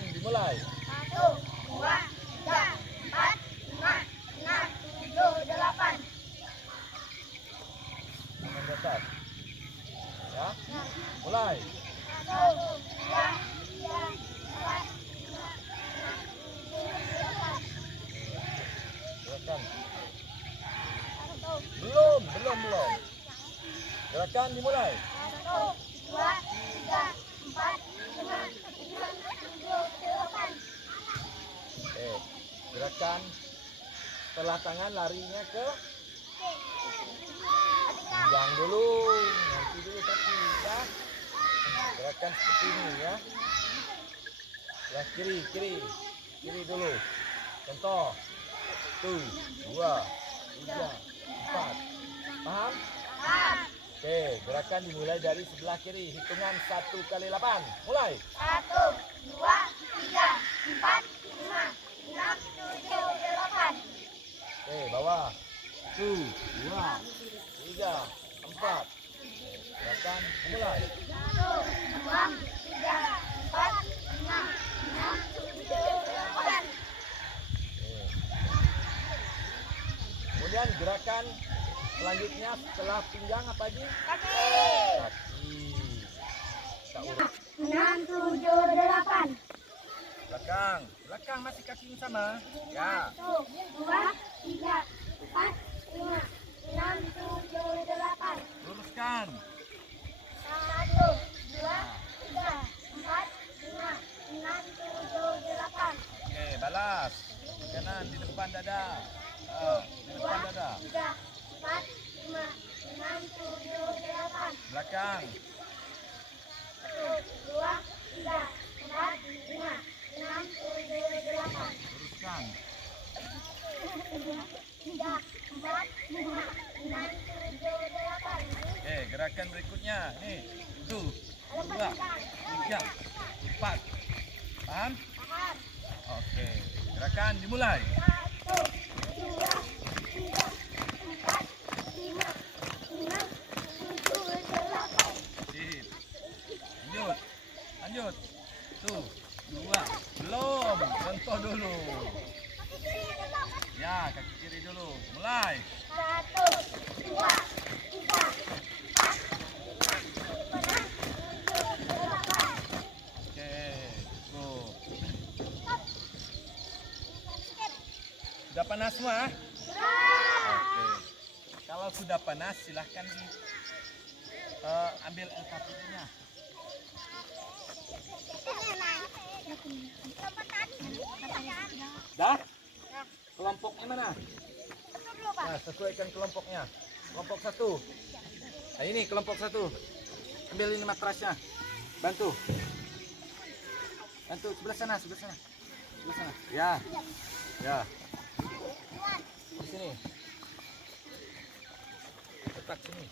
Gerakan dimulai. 1, 2, 3, 4, 5, 6, 7, 8. Tangan di atas. Ya. Mulai. 1, 2, 3, 4, 5, 6, 7, 8. Gerakan. 1, Belum. Gerakan dimulai. 1, 2, 3, 4, 5, 6, 7, 8. Gerakan setelah tangan larinya ke pinggang dulu, nanti dulu kaki ya. Gerakan seperti ini ya. Ya kiri dulu. Contoh, 1, 2, 3, 4. Paham? Oke, gerakan dimulai dari sebelah kiri. Hitungan 1 kali 8. Mulai. 1, 2, 3, 4, 5, 6, 7, 8. Oke, bawah. 1, 2, 3, 4. Gerakan mulai. 1, 2, 3, 4, 5, 6, 7, 8. Kemudian gerakan selanjutnya setelah pinggang apa lagi? Kaki. Kaki. Kita urut. 6, 7, 8. Belakang masih kaki yang sama. Ya. 1, 2, 3, 4, 5, 6, 7, 8. Luruskan. 1, 2, 3, 4, 5, 6, 7, 8. Oke, balas. Kanan di depan dada. Di 2, depan dada. 3, 4, 5, 6, 7, 8. Belakang. 1, 2, 3, 4, 5, 6, 7, 8. Luruskan. 2, 3, 4, 5, 6, 7, 8. Oke, gerakan berikutnya. Nih. 1, 2, 3, 4. Paham? Paham? Oke. Gerakan dimulai. 1, 2, 3, 4, 5, 6, 7, 8. Sip. Lanjut. 1, 2. Belum. Contoh dulu. Ya, kaki kiri dulu. Mulai. 1, 2, 3, 4, 5, 6, 7, 8. Oke. Cukup. Sudah panas semua? Oke. Kalau sudah panas, silahkan ambil LKPD-nya. Dah? Kelompoknya mana? Nah, sesuaikan kelompoknya. Kelompok 1. Nah, ini kelompok 1. Ambil ini matrasnya. Bantu. Sebelah sana. Ya. Di sini. Letak sini.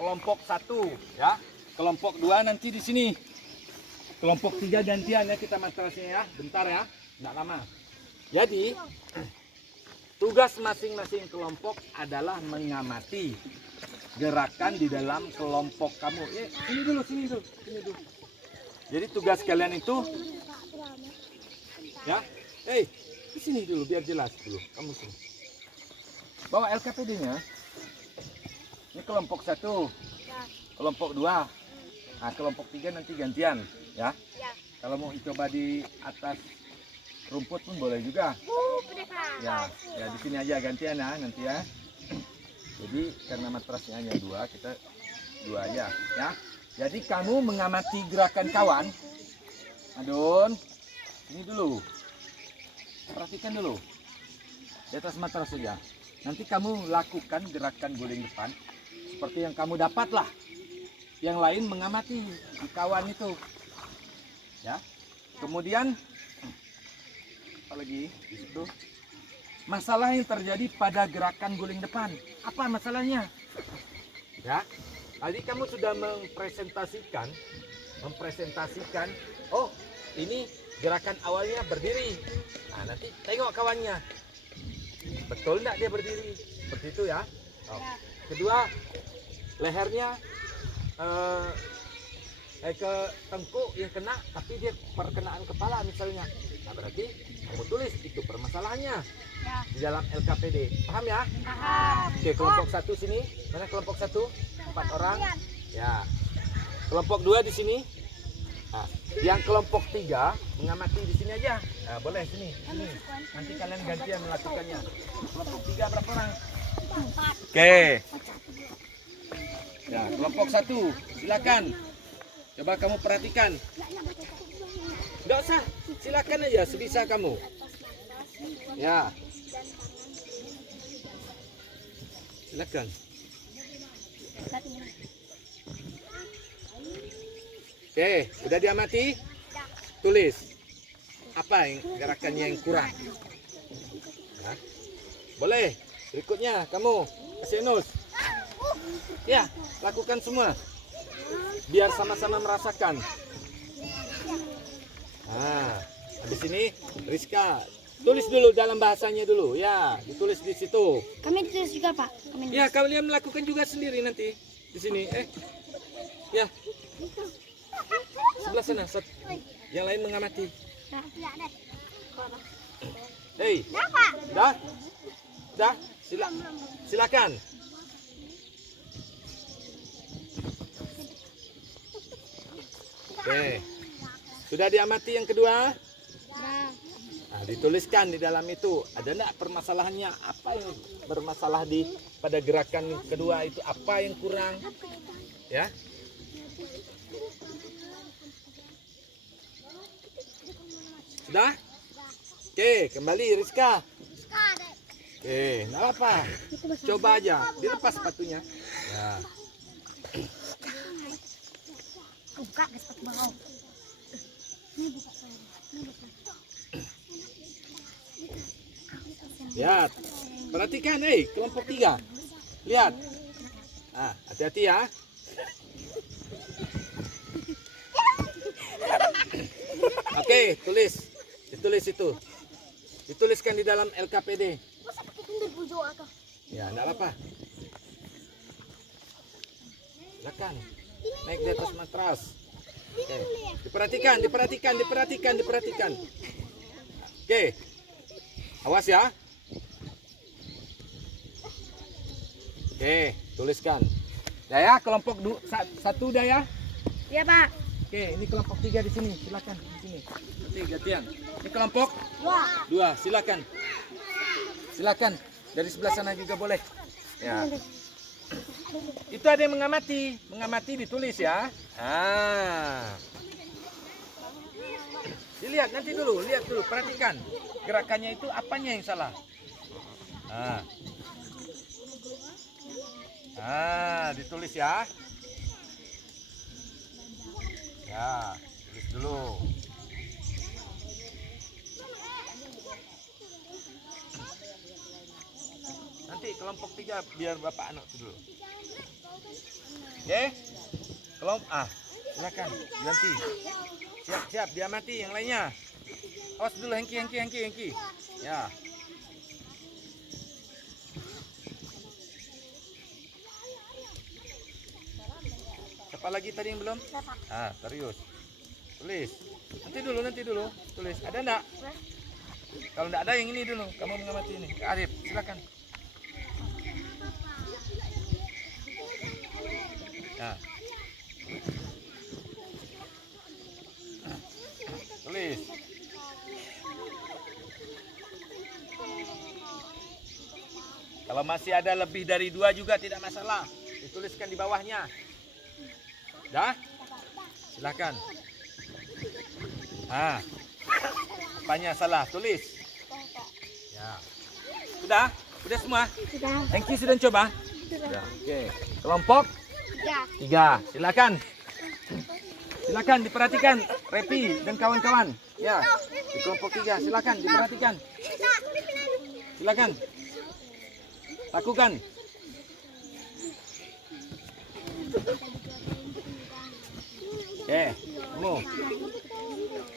Kelompok 1 ya. Kelompok 2 nanti di sini. Kelompok 3 gantian ya kita matrasnya ya. Bentar ya. Enggak lama. Jadi tugas masing-masing kelompok adalah mengamati gerakan di dalam kelompok kamu. Sini dulu. Jadi tugas kalian itu ya. Di sini dulu biar jelas dulu. Kamu sini. Bawa LKPD-nya. Ini kelompok 1. Kelompok 2. Nah, kelompok 3 nanti gantian ya. Kalau mau coba di atas rumput pun boleh juga. Ya di sini aja gantian ya nanti ya. Jadi karena matrasnya hanya 2, kita 2 aja ya. Jadi kamu mengamati gerakan kawan. Adun, ini dulu. Perhatikan dulu. Di atas matras saja. Nanti kamu lakukan gerakan guling depan seperti yang kamu dapat lah. Yang lain mengamati di kawan itu. Ya. Kemudian apalagi di situ masalah yang terjadi pada gerakan guling depan. Apa masalahnya? Ya. Tadi kamu sudah mempresentasikan, oh ini gerakan awalnya berdiri. Nah, nanti tengok kawannya. Betul enggak dia berdiri? Seperti itu ya. ke tengkuk yang kena, tapi dia perkenaan kepala misalnya. Nah, berarti kamu tulis itu permasalahannya di dalam LKPD. Paham ya? Paham. Oke, kelompok 1 sini. Mana kelompok 1? 4 orang. Ya. Kelompok 2 di sini. Nah, yang kelompok 3 mengamati di sini aja. Nah, boleh sini. Nanti kalian gantian melakukannya. Kelompok 3 berapa orang? 4. Oke. Ya, kelompok 1, silakan. Coba kamu perhatikan. Enggak usah, silakan aja sebisa kamu. Ya. Silakan. Oke, udah diamati? Tulis. Apa yang gerakannya yang kurang? Ya. Boleh. Berikutnya kamu, Asenus. Ya, lakukan semua. Biar sama-sama merasakan. Nah, habis ini Rizka tulis dulu dalam bahasanya dulu. Ya, ditulis di situ. Kami tulis juga, Pak. Ya, kalian melakukan juga sendiri nanti di sini. Ya. Sebelah sana, yang lain mengamati. Hei, dah, dah, silakan. Oke, sudah diamati yang kedua? Nah, dituliskan di dalam itu. Ada enggak permasalahannya? Apa yang bermasalah pada gerakan kedua itu? Apa yang kurang? Ya. Sudah? Oke, kembali Rizka. Oke, nggak apa. Coba aja, dilepas sepatunya. Ya. Buka sepatu bawah. Lihat, perhatikan, kelompok 3. Lihat. Nah, hati-hati ya. Oke, ditulis itu. Dituliskan di dalam LKPD. Ya, enggak apa-apa. Silakan. Naik di atas matras. Oke. Diperhatikan. Oke. Awas ya. Oke, tuliskan. Ya, kelompok 1 dah ya. Iya, Pak. Oke, ini kelompok 3 di sini. Silakan di sini. Nanti gantian. Ini kelompok 2. Silakan. Silakan. Dari sebelah sana juga boleh. Ya. Itu ada yang mengamati. Mengamati ditulis ya. Dilihat nanti dulu, lihat dulu, perhatikan. Gerakannya itu apanya yang salah? Ditulis ya. Ya, tulis dulu. Nanti kelompok 3 biar Bapak anak dulu. Oke? Silakan ganti. Siap, diamati yang lainnya. Awas dulu Hengki. Ya. Siapa lagi tadi yang belum? Serius. Tulis. Nanti dulu. Tulis. Ada enggak? Kalau enggak ada yang ini dulu. Kamu mengamati ini. Arif, silakan. Nah. Tulis. Kalau masih ada lebih dari 2 juga tidak masalah. Dituliskan di bawahnya. Dah? Silakan. Apanya salah? Tulis. Ya. Sudah semua? Sudah. Hengki sudah coba? Sudah. Oke. Kelompok 3. Silakan diperhatikan Repi dan kawan-kawan. Ya. Di kelompok 3 silakan diperhatikan. Silakan. Lakukan.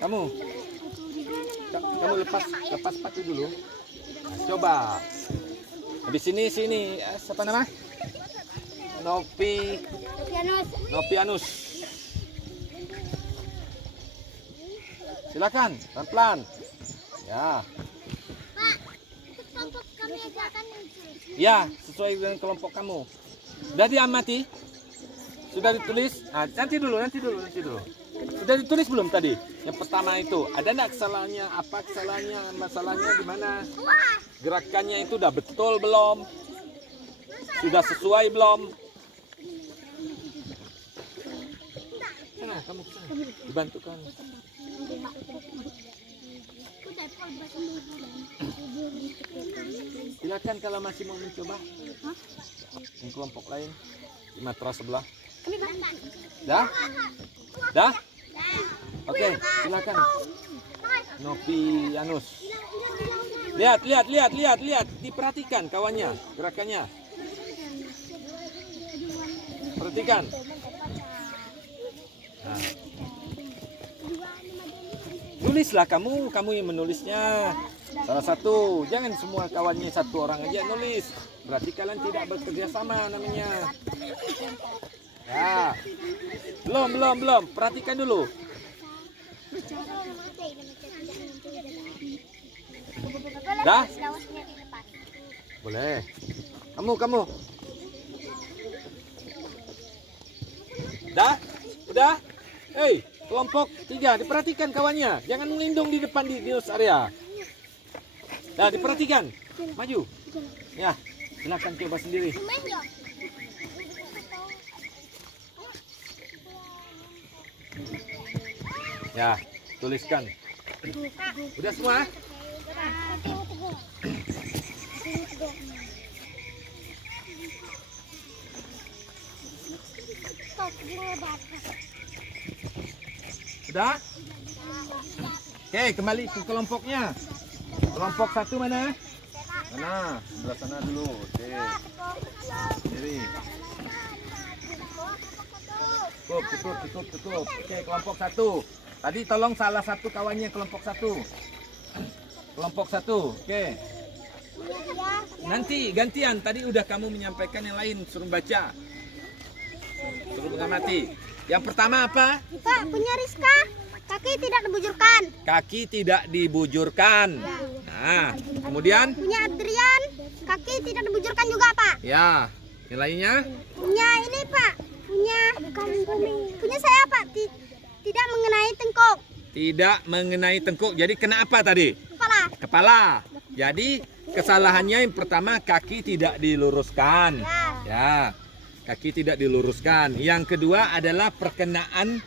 Kamu lepas sepatu dulu. Coba. Habis sini siapa nama? Nopi Anus. Silakan, pelan-pelan. Ya. Pak, itu kelompok kami aja akan muncul. Ya, sesuai dengan kelompok kamu. Sudah diamati? Sudah ditulis? Nah, nanti dulu. Sudah ditulis belum tadi? Yang pertama itu, ada enggak kesalahannya? Apa kesalahannya? Masalahnya di mana? Gerakannya itu udah betul belum? Sudah sesuai belum? Sana, kamu kesana. Dibantukan. Silakan kalau masih mau mencoba. Yang kelompok lain di matras sebelah. Dah? Dah? Oke, silakan. Novianus. Lihat. Diperhatikan kawannya, gerakannya. Perhatikan. Nah. Tulislah kamu yang menulisnya. Salah satu, jangan semua kawannya satu orang aja nulis. Berarti kalian tidak bekerja sama namanya. Ya. Belum. Perhatikan dulu. Dah? Boleh. Kamu. Dah? Udah? Hei, kelompok 3, diperhatikan kawannya. Jangan melindung di depan di news area. Dah, diperhatikan. Maju. Ya, silakan coba sendiri. Ya, tuliskan. Udah semua? Sudah? Oke, kembali ke kelompoknya. Kelompok 1 mana? Mana? Sebelah sana dulu. Oke. Sendiri. Cukup. Oke, kelompok 1. Tadi tolong salah satu kawannya kelompok 1. Kelompok 1. Oke. Nanti gantian. Tadi udah kamu menyampaikan yang lain, suruh baca. Suruh mengamati. Yang pertama apa? Pak, punya Rizka, kaki tidak dibujurkan. Kaki tidak dibujurkan. Nah, kemudian? Punya Adrian, kaki tidak dibujurkan juga, Pak. Ya, nilainya? Punya ini, Pak. Punya saya, Pak. Tidak mengenai tengkuk. Tidak mengenai tengkuk. Jadi kena apa tadi? Kepala. Jadi kesalahannya yang pertama kaki tidak diluruskan. Ya. Kaki tidak diluruskan. Yang kedua adalah perkenaan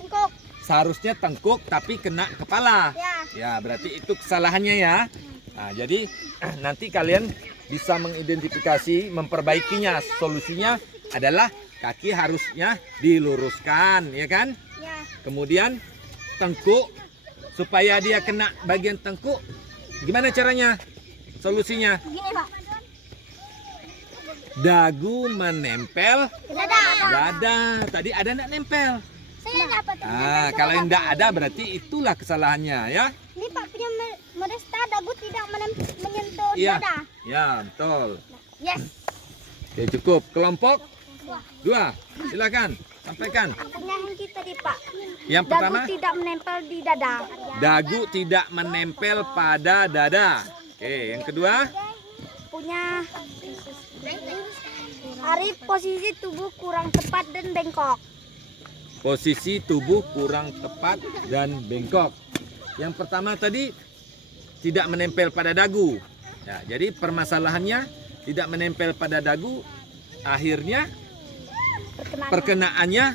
Tengkuk. Seharusnya tengkuk tapi kena kepala. Ya, berarti itu kesalahannya ya. Nah, jadi nanti kalian bisa mengidentifikasi, memperbaikinya. Solusinya adalah kaki harusnya diluruskan, ya kan? Ya. Kemudian tengkuk, supaya dia kena bagian tengkuk, gimana caranya? Solusinya? Gini, Pak. Dagu menempel Dada. Tadi ada enggak nempel? Saya dapat. Kalau yang enggak ada berarti itulah kesalahannya ya. Ini Pak punya Modesta, dagu tidak menyentuh Iya. dada. Ya, betul. Yes. Oke, cukup. Kelompok 2. Silakan sampaikan. Punya Hengki tadi, Pak. Yang pertama, Dagu tidak menempel di dada. dagu tidak menempel pada dada. Oke, yang kedua, Punya Arif, posisi tubuh kurang tepat dan bengkok. posisi tubuh kurang tepat dan bengkok. Yang pertama tadi tidak menempel pada dagu. Ya, jadi permasalahannya tidak menempel pada dagu, akhirnya perkenaannya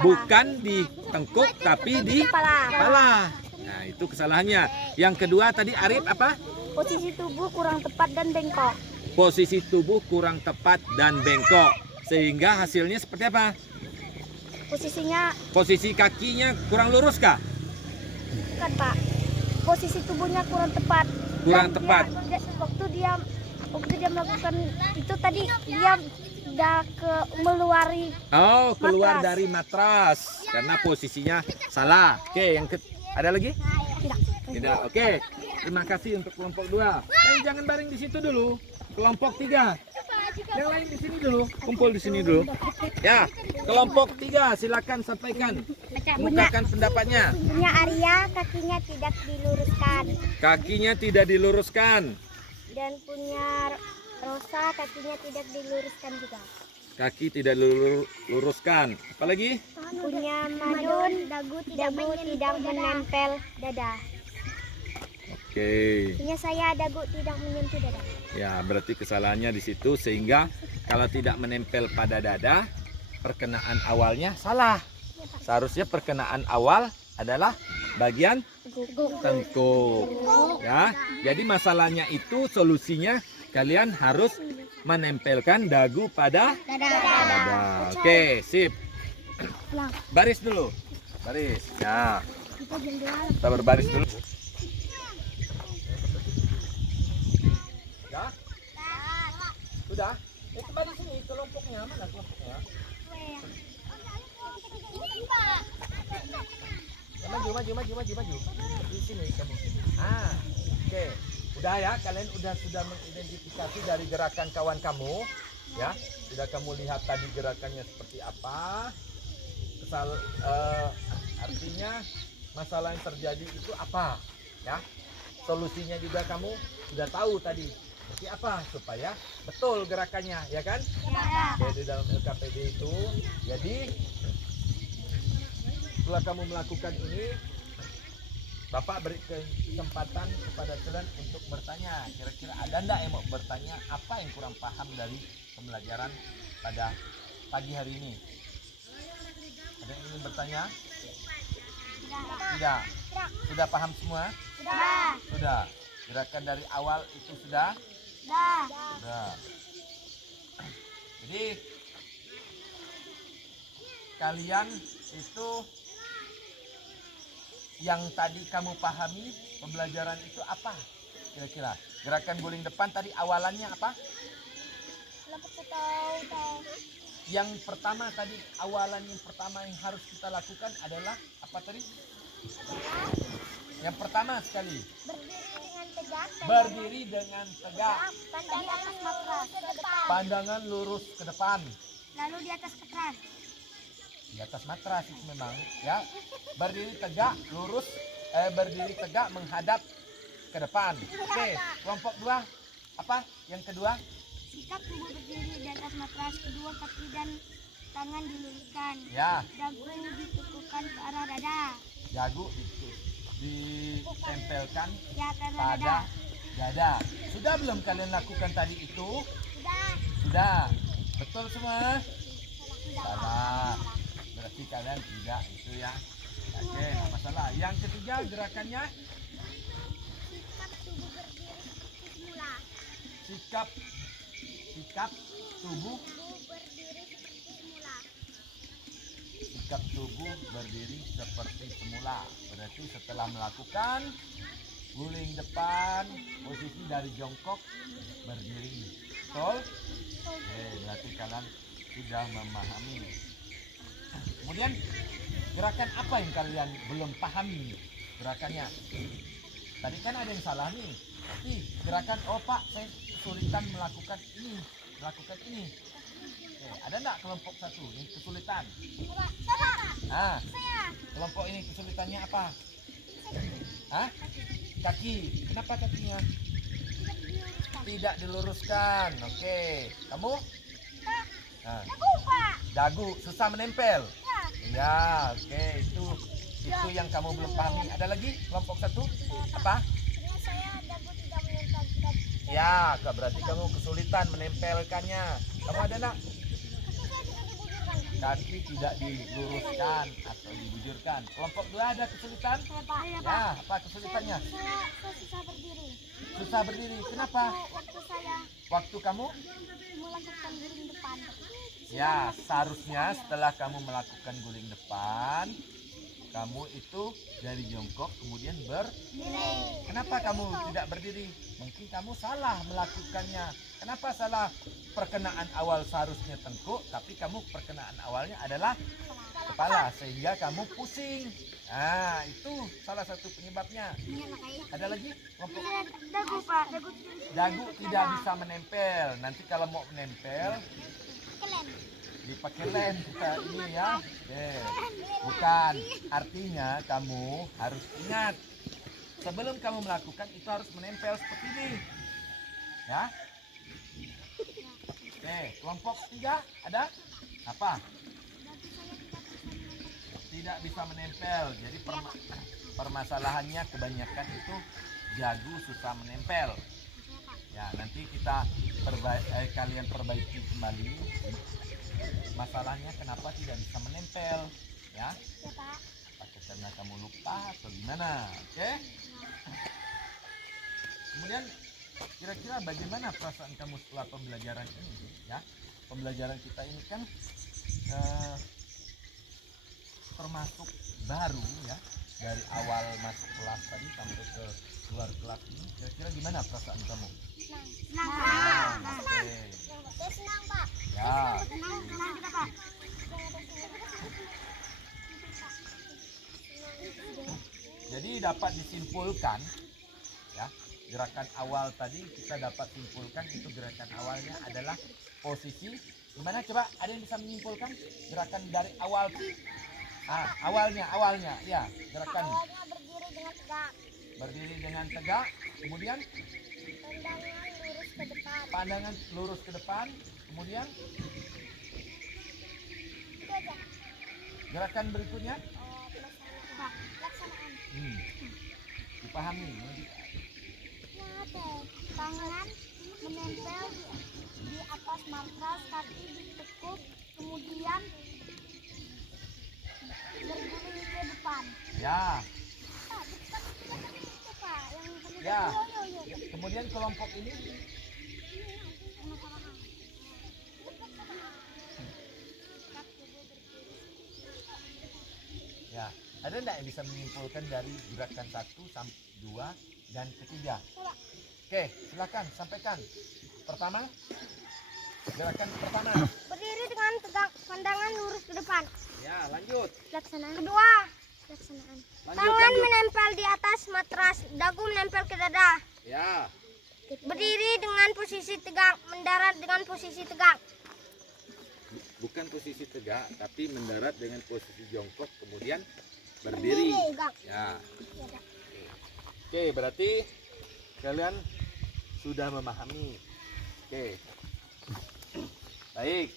bukan di tengkuk tapi di kepala. Nah, itu kesalahannya. Yang kedua tadi Arif apa? Posisi tubuh kurang tepat dan bengkok. Posisi tubuh kurang tepat dan bengkok. Sehingga hasilnya seperti apa? Posisinya Posisi kakinya kurang lurus kah? bukan, Pak. Posisi tubuhnya kurang tepat. Kurang Dan tepat. Waktu dia melakukan itu tadi dia udah meluari. Oh, keluar Matras. dari matras karena posisinya salah. Oke, ada lagi? Tidak. Oke. Terima kasih untuk kelompok 2. Jangan baring di situ dulu. Kelompok 3. Yang lain di sini dulu, kumpul di sini dulu. Ya, kelompok 3 silakan sampaikan. Kemukakan pendapatnya. Punya Arya kakinya tidak diluruskan. Kakinya tidak diluruskan. Dan punya Rosa kakinya tidak diluruskan juga. Kaki tidak luruskan. Apalagi? Punya Madun dagu tidak menempel dada. Oke. Punya saya dagu tidak menyentuh dada. Ya, berarti kesalahannya di situ sehingga kalau tidak menempel pada dada, perkenaan awalnya salah. Seharusnya perkenaan awal adalah bagian tengkuk. Ya. Jadi masalahnya itu solusinya kalian harus menempelkan dagu pada dada. Oke, sip. Baris dulu. Baris. Ya. Kita berbaris dulu. Ya? Sudah? Kembali sini kelompoknya. Mana kelompoknya? Maju. Di sini kamu. Oke. Udah ya, kalian sudah mengidentifikasi dari gerakan kawan kamu, ya. Sudah kamu lihat tadi gerakannya seperti apa. Artinya masalah yang terjadi itu apa, ya. Solusinya juga kamu sudah tahu tadi. Seperti apa supaya betul gerakannya, ya kan? Oke, di dalam LKPD itu. Jadi setelah kamu melakukan ini, Bapak beri kesempatan kepada kalian untuk bertanya. Kira-kira ada enggak yang mau bertanya apa yang kurang paham dari pembelajaran pada pagi hari ini? Ada yang ingin bertanya? Tidak. Sudah paham semua? Sudah. Gerakan dari awal itu sudah? Sudah. Jadi kalian itu yang tadi kamu pahami pembelajaran itu apa? Kira-kira gerakan guling depan tadi awalannya apa? Yang pertama tadi, awalan yang pertama yang harus kita lakukan adalah apa tadi? Yang pertama sekali, berdiri dengan tegak. Pandangan lurus ke depan. Lalu di atas matras. Di atas matras itu memang, ya. Berdiri tegak, lurus, berdiri tegak menghadap ke depan. Oke, kelompok 2 apa? Yang kedua? Sikap tubuh berdiri di atas matras, kedua kaki dan tangan diluruskan. Ya. Dagu diteguhkan ke arah dada. Dagu ditempelkan Ya, ke arah pada dada. dada. Sudah belum kalian lakukan tadi itu? Sudah. Betul semua? Salah. Berarti kalian tidak itu ya. Oke, nggak masalah. Yang ketiga gerakannya sikap tubuh berdiri seperti semula. Berarti setelah melakukan guling depan, posisi dari jongkok berdiri. Betul? Oke, berarti kalian sudah memahami. Kemudian gerakan apa yang kalian belum pahami gerakannya? Tadi kan ada yang salah nih. Tapi gerakan, oh Pak, saya kesulitan melakukan ini. Oke, ada enggak kelompok 1 yang kesulitan? Kelompok ini kesulitannya apa? Kaki. Kenapa kakinya? Tidak diluruskan. Oke, kamu? Dagu susah menempel. Ya, oke, itu yang kamu belum pahami. Ada lagi kelompok 1? Apa? Ya, berarti kamu kesulitan menempelkannya. Kamu ada enggak? Kaki tidak diluruskan atau dibujurkan. Kelompok 2 ada kesulitan? Ya, apa kesulitannya? Saya susah berdiri. Susah berdiri. Kenapa? Waktu kamu? Melakukan guling depan. Ya, seharusnya setelah kamu melakukan guling depan, kamu itu dari jongkok kemudian berdiri. Kenapa kamu tidak berdiri? Mungkin kamu salah melakukannya. Kenapa salah? Perkenaan awal seharusnya tengkuk, tapi kamu perkenaan awalnya adalah kepala sehingga kamu pusing. Nah, itu salah satu penyebabnya. Ada lagi? Kelompok Dagu Pak, dagu tidak bisa menempel. Nanti kalau mau menempel kelen. dipakai lem kita ini ya. Oke. Bukan, artinya kamu harus ingat sebelum kamu melakukan itu harus menempel seperti ini. Ya. Oke, kelompok 3 ada? Apa? Tidak bisa menempel. Jadi permasalahannya kebanyakan itu jagu susah menempel. Ya, nanti kita kalian perbaiki kembali masalahnya kenapa tidak bisa menempel, ya? Ya Pak. Apakah karena kamu lupa atau gimana? Oke? Kemudian kira-kira bagaimana perasaan kamu setelah pembelajaran ini? Ya, pembelajaran kita ini kan termasuk baru ya, dari awal masuk kelas tadi sampai ke luar kelas ini. Kira-kira gimana perasaan kamu? Senang Pak. Oke. Senang Pak. Ya. Senang kita Pak. Jadi dapat disimpulkan ya, gerakan awal tadi kita dapat simpulkan itu gerakan awalnya adalah posisi. Gimana coba, ada yang bisa menyimpulkan gerakan dari awal? Awalnya ya, gerakan Awalnya berdiri dengan tegak. berdiri dengan tegak, kemudian Pandangan lurus pandangan lurus ke ke depan. depan, kemudian Itu aja. gerakan berikutnya Pelaksanaan. dipahami. Tangan menempel di atas matras, kaki ditekuk, kemudian berguling ke depan. Ya, Pak, depan itu Pak, yang benar. Ya. Yo. kemudian kelompok ini ya, ada enggak yang bisa menyimpulkan dari gerakan 1 sampai 2 dan ketiga? Oke, silakan sampaikan. Pertama, gerakan pertama. Berdiri dengan tegak, pandangan lurus ke depan. Ya, lanjut. Pelaksanaan. Kedua, pelaksanaan. Tangan Lanjut. menempel di atas matras, dagu menempel ke dada. Ya, Berdiri dengan posisi tegak, mendarat dengan posisi tegak. bukan posisi tegak, tapi mendarat dengan posisi jongkok, kemudian berdiri. Tegak. Ya. Oke, berarti kalian sudah memahami. Oke. Baik.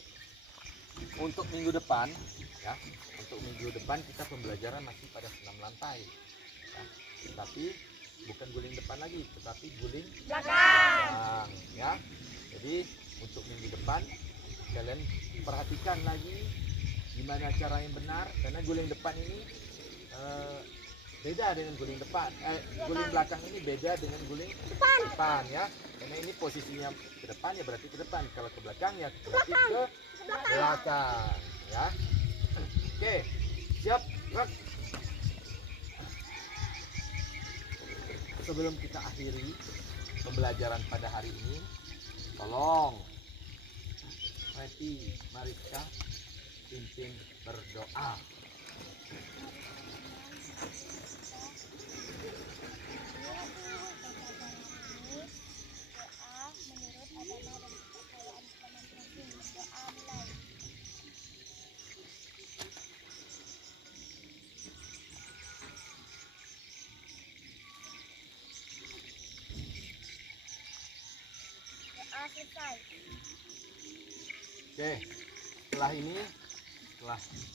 Untuk minggu depan, ya, untuk minggu depan kita pembelajaran masih pada senam lantai. Ya. Tapi bukan guling depan lagi, tetapi guling belakang, ya. Jadi untuk minggu depan kalian perhatikan lagi gimana cara yang benar, karena guling depan ini beda dengan guling depan. Guling belakang ini beda dengan guling depan ya. Karena ini posisinya ke depan ya berarti ke depan. Kalau ke belakang ya berarti ke belakang ya. Oke, siap, gerak. Sebelum kita akhiri pembelajaran pada hari ini, tolong Reti Mariska pimpin berdoa. Selesai. Oke, setelah ini, setelah